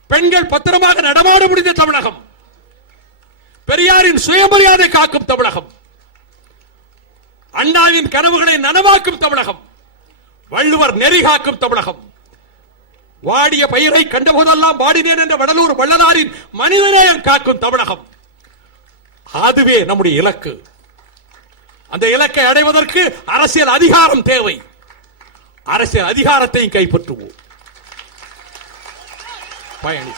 பெண்கள் பத்திரமாக நடமாட முடிந்த தமிழகம், பெரியாரின் சுயமரியாதை காக்கும் தமிழகம், அண்ணாவின் கனவுகளை நனவாக்கும் தமிழகம், வள்ளுவர் நெறி காக்கும் தமிழகம், வாடிய பயிரை கண்டபோதெல்லாம் வாடினேன் என்ற வடலூர் வள்ளலாரின் மனிதநேயம் காக்கும் தமிழகம். அதுவே நம்முடைய இலக்கு. அந்த இலக்கை அடைவதற்கு அரசியல் அதிகாரம் தேவை. அரசியல் அதிகாரத்தையும் கைப்பற்றுவோம். பயணி,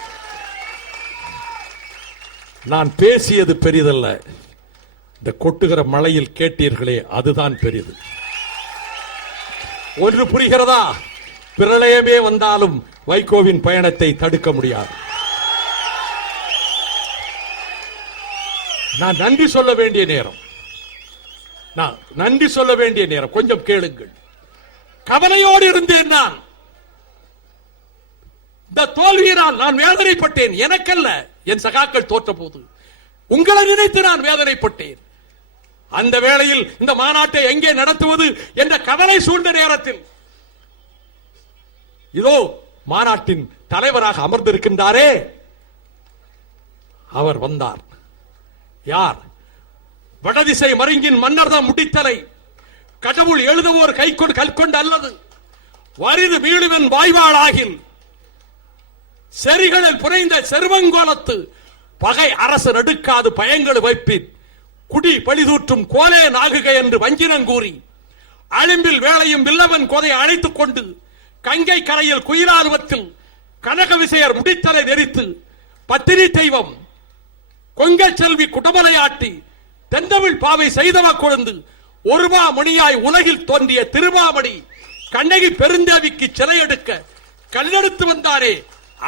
நான் பேசியது பெரிதல்ல, இந்த கொட்டுகிற மழையில் கேட்டீர்களே அதுதான் பெரிது. ஒன்று புரிகிறதா? பிரளயமே வந்தாலும் வைகோவின் பயணத்தை தடுக்க முடியாது. நான் நன்றி சொல்ல வேண்டிய நேரம், நான் நன்றி சொல்ல வேண்டிய நேரம். கொஞ்சம் கேளுங்கள். கவலையோடு இருந்தேன் நான். இந்த தோல்வியினால் நான் வேதனைப்பட்டேன். எனக்கல்ல, என் சகாக்கள் தோற்ற போது உங்களை நினைத்து நான் வேதனைப்பட்டேன். அந்த வேளையில் இந்த மாநாட்டை எங்கே நடத்துவது என்ற கவலை சூழ்ந்த நேரத்தில் இதோ மாநாட்டின் தலைவராக அமர்ந்திருக்கின்றாரே, அவர் வந்தார். யார்? வடதிசை மருங்கின் மன்னர் தான் முடித்தலை. கடவுள் எழுதுவோர் கைக்கொண்டு கல்கொண்டு அல்லது வரிது மீளுவன் வாய்வாளாகில் செரிகளில் புனைந்த செருவங்கோலத்து பகை அரசு நடுக்காது பயங்கள் வைப்பின் குடி பழிதூற்றும் கோலே நாகுக என்று வஞ்சினங்கூறி அழிம்பில் வேளையும் வில்லவன் கோதை அழைத்துக் கொண்டு கங்கை கரையில் குயிலார்வத்தில் கனக விசையர் முடித்தலை நெறித்து பத்தினி தெய்வம் கொங்கை செல்வி குடமலையாட்டி தெந்தமிழ் பாவை செய்தவ கொழுந்து ஒருவா மணியாய் உலகில் தோன்றிய திருவாமணி கண்ணகி பெருந்தேவிக்கு சிலை எடுக்க கல்லெடுத்து வந்தாரே,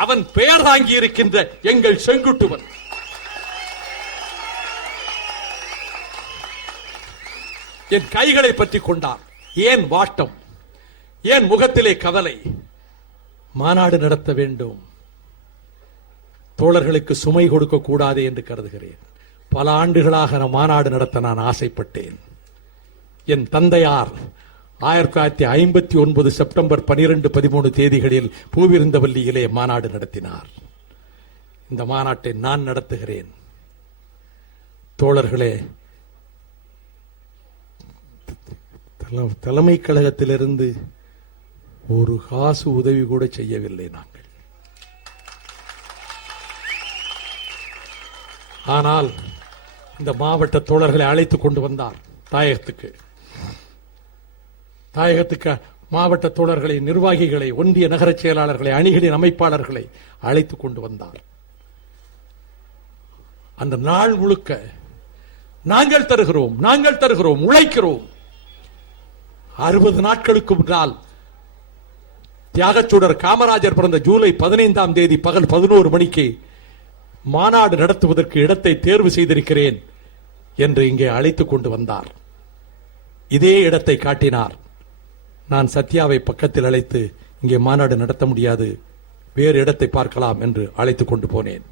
அவன் பெயர் தாங்கி இருக்கின்ற எங்கள் செங்குட்டுவன். என் கைகளை பற்றி கொண்டார். ஏன் வாட்டம்? ஏன் முகத்திலே கவலை? மாநாடு நடத்த வேண்டும், தோழர்களுக்கு சுமை கொடுக்க கூடாது என்று கருதுகிறேன். பல ஆண்டுகளாக மாநாடு நடத்த நான் ஆசைப்பட்டேன். என் தந்தையார் 1959 செப்டம்பர் 12, 13 தேதிகளில் பூவிருந்தவல்லியிலே மாநாடு நடத்தினார். இந்த மாநாட்டை நான் நடத்துகிறேன். தோழர்களே, தலைமை கழகத்திலிருந்து ஒரு காசு உதவி கூட செய்யவில்லை நாங்கள். ஆனால் இந்த மாவட்ட தோழர்களை அழைத்துக் கொண்டு வந்தார் தாயகத்துக்கு. மாவட்ட தோழர்களை, நிர்வாகிகளை, ஒன்றிய நகர செயலாளர்களை, அணிகளின் அமைப்பாளர்களை அழைத்துக் கொண்டு வந்தார். அந்த நாள் முழுக்க நாங்கள் தருகிறோம், நாங்கள் தருகிறோம், உழைக்கிறோம். 60 நாட்களுக்கு முன்னால் தியாகச்சூடர் காமராஜர் பிறந்த ஜூலை 15ஆம் தேதி பகல் 11 மணிக்கு மாநாடு நடத்துவதற்கு இடத்தை தேர்வு செய்திருக்கிறேன் என்று இங்கே அழைத்துக் கொண்டு வந்தார். இதே இடத்தை காட்டினார். நான் சத்யாவை பக்கத்தில் அழைத்து, இங்கே மாநாடு நடத்த முடியாது, வேறு இடத்தை பார்க்கலாம் என்று அழைத்துக் கொண்டு போனேன்.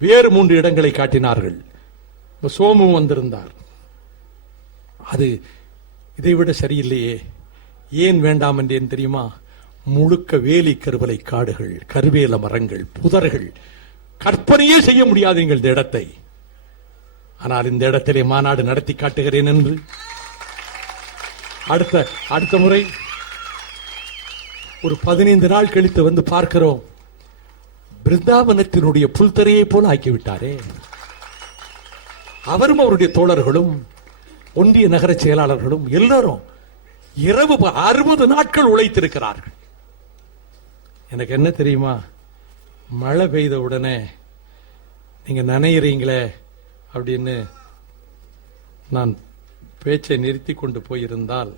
வேறு 3 இடங்களை காட்டினார்கள். சோமு வந்திருந்தார். அது இதைவிட சரியில்லையே, ஏன் வேண்டாம் என்றேன் தெரியுமா? முழுக்க வேலி கருவலை காடுகள், கருவேல மரங்கள், புதர்கள், கற்பனையே செய்ய முடியாது எங்கள் இந்த இடத்தை. ஆனால் இந்த இடத்திலே மாநாடு நடத்தி காட்டுகிறேன் என்று அடுத்த முறை ஒரு 15 நாள் கழித்து வந்து பார்க்கிறோம். பிருந்தாவனத்தினுடைய புல்தரையை போல ஆக்கிவிட்டாரே. அவரும் அவருடைய தோழர்களும் ஒன்றிய நகர செயலாளர்களும் எல்லாரும் இரவு 60 நாட்கள் உழைத்திருக்கிறார்கள். எனக்கு என்ன தெரியுமா, மழை பெய்த உடனே நீங்க நனையிறீங்களே அப்படின்னு நான் பேச்சை நிறுத்தி கொண்டு போயிருந்தால்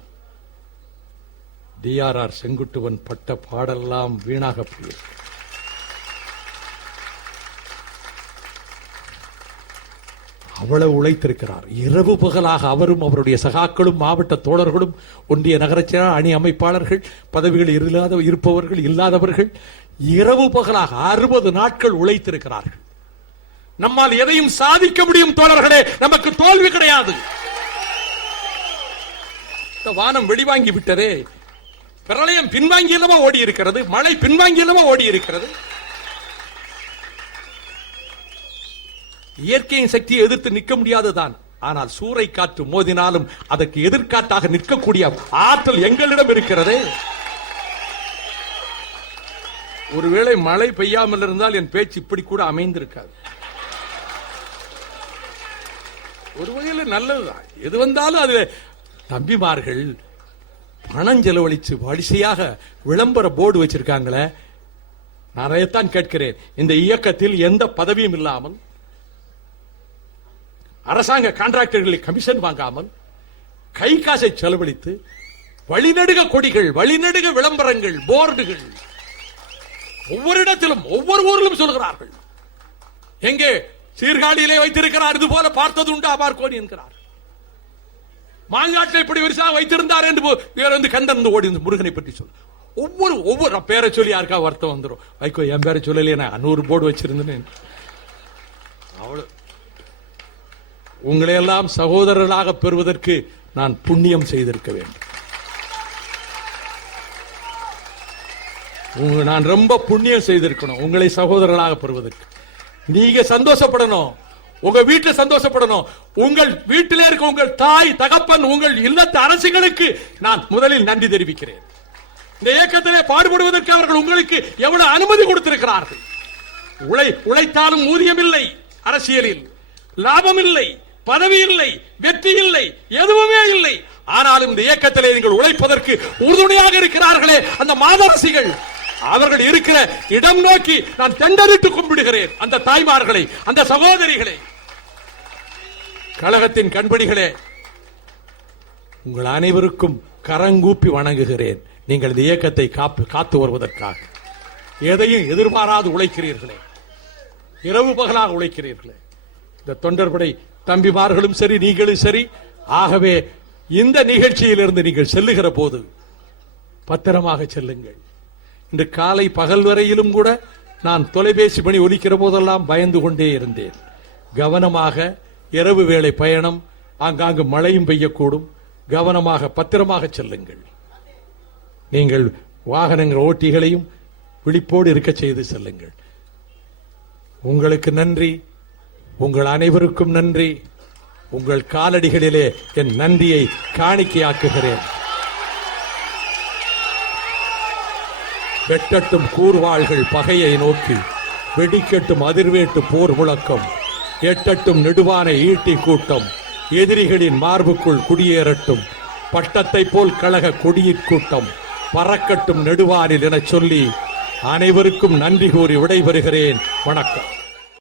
DRR செங்குட்டுவன் பட்ட பாடெல்லாம் வீணாக போயிருக்கு. அவ்வளவு உழைத்திருக்கிறார். இரவு பகலாக அவரும் அவருடைய சகாக்களும் மாவட்ட தோழர்களும் ஒன்றிய நகரச்செயலாளர் அணி அமைப்பாளர்கள் பதவிகள் இருப்பவர்கள் இல்லாதவர்கள் இரவு பகலாக 60 நாட்கள் உழைத்திருக்கிறார்கள். நம்மால் எதையும் சாதிக்க முடியும் தோழர்களே, நமக்கு தோல்வி கிடையாது. வானம் வெளிவாங்கி விட்டதே, பிரளயம் பின்வாங்கியல்லவா ஓடி இருக்கிறது, மழை பின்வாங்கியல்லவா ஓடி இருக்கிறது. இயற்கையின் சக்தியை எதிர்த்து நிற்க முடியாதுதான். ஆனால் சூறை காற்று மோதினாலும் அதற்கு எதிர்காற்றாக நிற்கக்கூடிய ஆற்றல் எங்களிடம் இருக்கிறது. ஒருவேளை மழை பெய்யாமல் இருந்தால் என் பேச்சு இப்படி கூட அமைந்திருக்காது. ஒரு வகையில் நல்லதுதான். எது வந்தாலும் அது தம்பிமார்கள் பணம் செலவழிச்சு வரிசையாக விளம்பர போர்டு வச்சிருக்காங்களே. நான் அதைத்தான் கேட்கிறேன். இந்த இயக்கத்தில் எந்த பதவியும் இல்லாமல், அரசாங்க கான்ட்ராக்டர்களை கமிஷன் வாங்காமல், கை காசை செலவழித்து வழிநடுக கொடிகள், வழிநடுக விளம்பரங்கள், போர்டுகள் ஒவ்வொரு இடத்திலும் ஒவ்வொரு ஊரிலும் சொல்கிறார்கள். எங்கே சீர்காழியிலே வைத்திருக்கிறார், இது போல பார்த்தது உண்டு அபார்கோணி என்கிறார். மாங்காட்டை இப்படி விரிசா வைத்திருந்தார் என்று கந்தன் ஓடி முருகனை பற்றி சொல். ஒவ்வொரு பேரை சொல்லி யாருக்கா வருத்தம் வந்துடும். வைக்கோ என் பேரை சொல்லலையே, நான் 100 போர்டு வச்சிருந்தேன். அவ்வளவு உங்களை எல்லாம் சகோதரர்களாக பெறுவதற்கு நான் புண்ணியம் செய்திருக்க வேண்டும். நான் ரொம்ப புண்ணியம் செய்திருக்கணும் உங்களை சகோதரர்களாக பெறுவதற்கு. நீங்க சந்தோஷப்படணும், உங்க வீட்டில் சந்தோஷப்படணும். உங்கள் வீட்டிலே இருக்க உங்கள் தாய் தகப்பன், உங்கள் இல்லத்து அரசுகளுக்கு நான் முதலில் நன்றி தெரிவிக்கிறேன். இந்த இயக்கத்திலே பாடுபடுவதற்கு அவர்கள் உங்களுக்கு எவ்வளவு அனுமதி கொடுத்திருக்கிறார்கள். உழைத்தாலும் ஊதியம் இல்லை, அரசியலில் லாபம் இல்லை, பதவி இல்லை, வெற்றி இல்லை, எதுவுமே இல்லை. ஆனாலும் இந்த இயக்கத்திலே நீங்கள் உழைப்பதற்கு உறுதுணையாக இருக்கிறார்களே அந்த மாதரசிகள், அவர்கள் இருக்கிற இடம் நோக்கி நான் தெண்டரிட்டு கும்பிடுகிறேன். அந்த தாய்மார்களை, அந்த சகோதரிகளை, கழகத்தின் கண்பணிகளே, உங்கள் அனைவருக்கும் கரங்கூப்பி வணங்குகிறேன். நீங்கள் இந்த இயக்கத்தை காத்து வருவதற்காக எதையும் எதிர்பாராது உழைக்கிறீர்களே, இரவு பகலாக உழைக்கிறீர்களே. இந்த தொண்டர்படை தம்பிமார்களும் சரி, நீங்களும் சரி. ஆகவே இந்த நிகழ்ச்சியிலிருந்து நீங்கள் செல்லுகிற போது பத்திரமாக செல்லுங்கள். இன்று காலை பகல் வரையிலும் கூட நான் தொலைபேசி மணி ஒலிக்கிற போதெல்லாம் பயந்து கொண்டே இருந்தேன். கவனமாக, இரவு வேளை பயணம், ஆங்காங்கு மழையும் பெய்யக்கூடும். கவனமாக பத்திரமாக செல்லுங்கள். நீங்கள் வாகனங்கள் ஓட்டிகளையும் விழிப்போடு இருக்க செய்து செல்லுங்கள். உங்களுக்கு நன்றி, உங்கள் அனைவருக்கும் நன்றி. உங்கள் காலடிகளிலே என் நன்றியை காணிக்கையாக்குகிறேன். வெட்டட்டும் கூர்வாள்கள் பகையை நோக்கி, வெடிக்கட்டும் அதிர்வேட்டு போர் முழக்கம், எட்டட்டும் நெடுவான ஈட்டி கூட்டம், எதிரிகளின் மார்புக்குள் குடியேறட்டும், பட்டத்தை போல் கழக கொடியிற் கூட்டம், பறக்கட்டும் நெடுவானில் என சொல்லி அனைவருக்கும் நன்றி கூறி விடைபெறுகிறேன். வணக்கம்.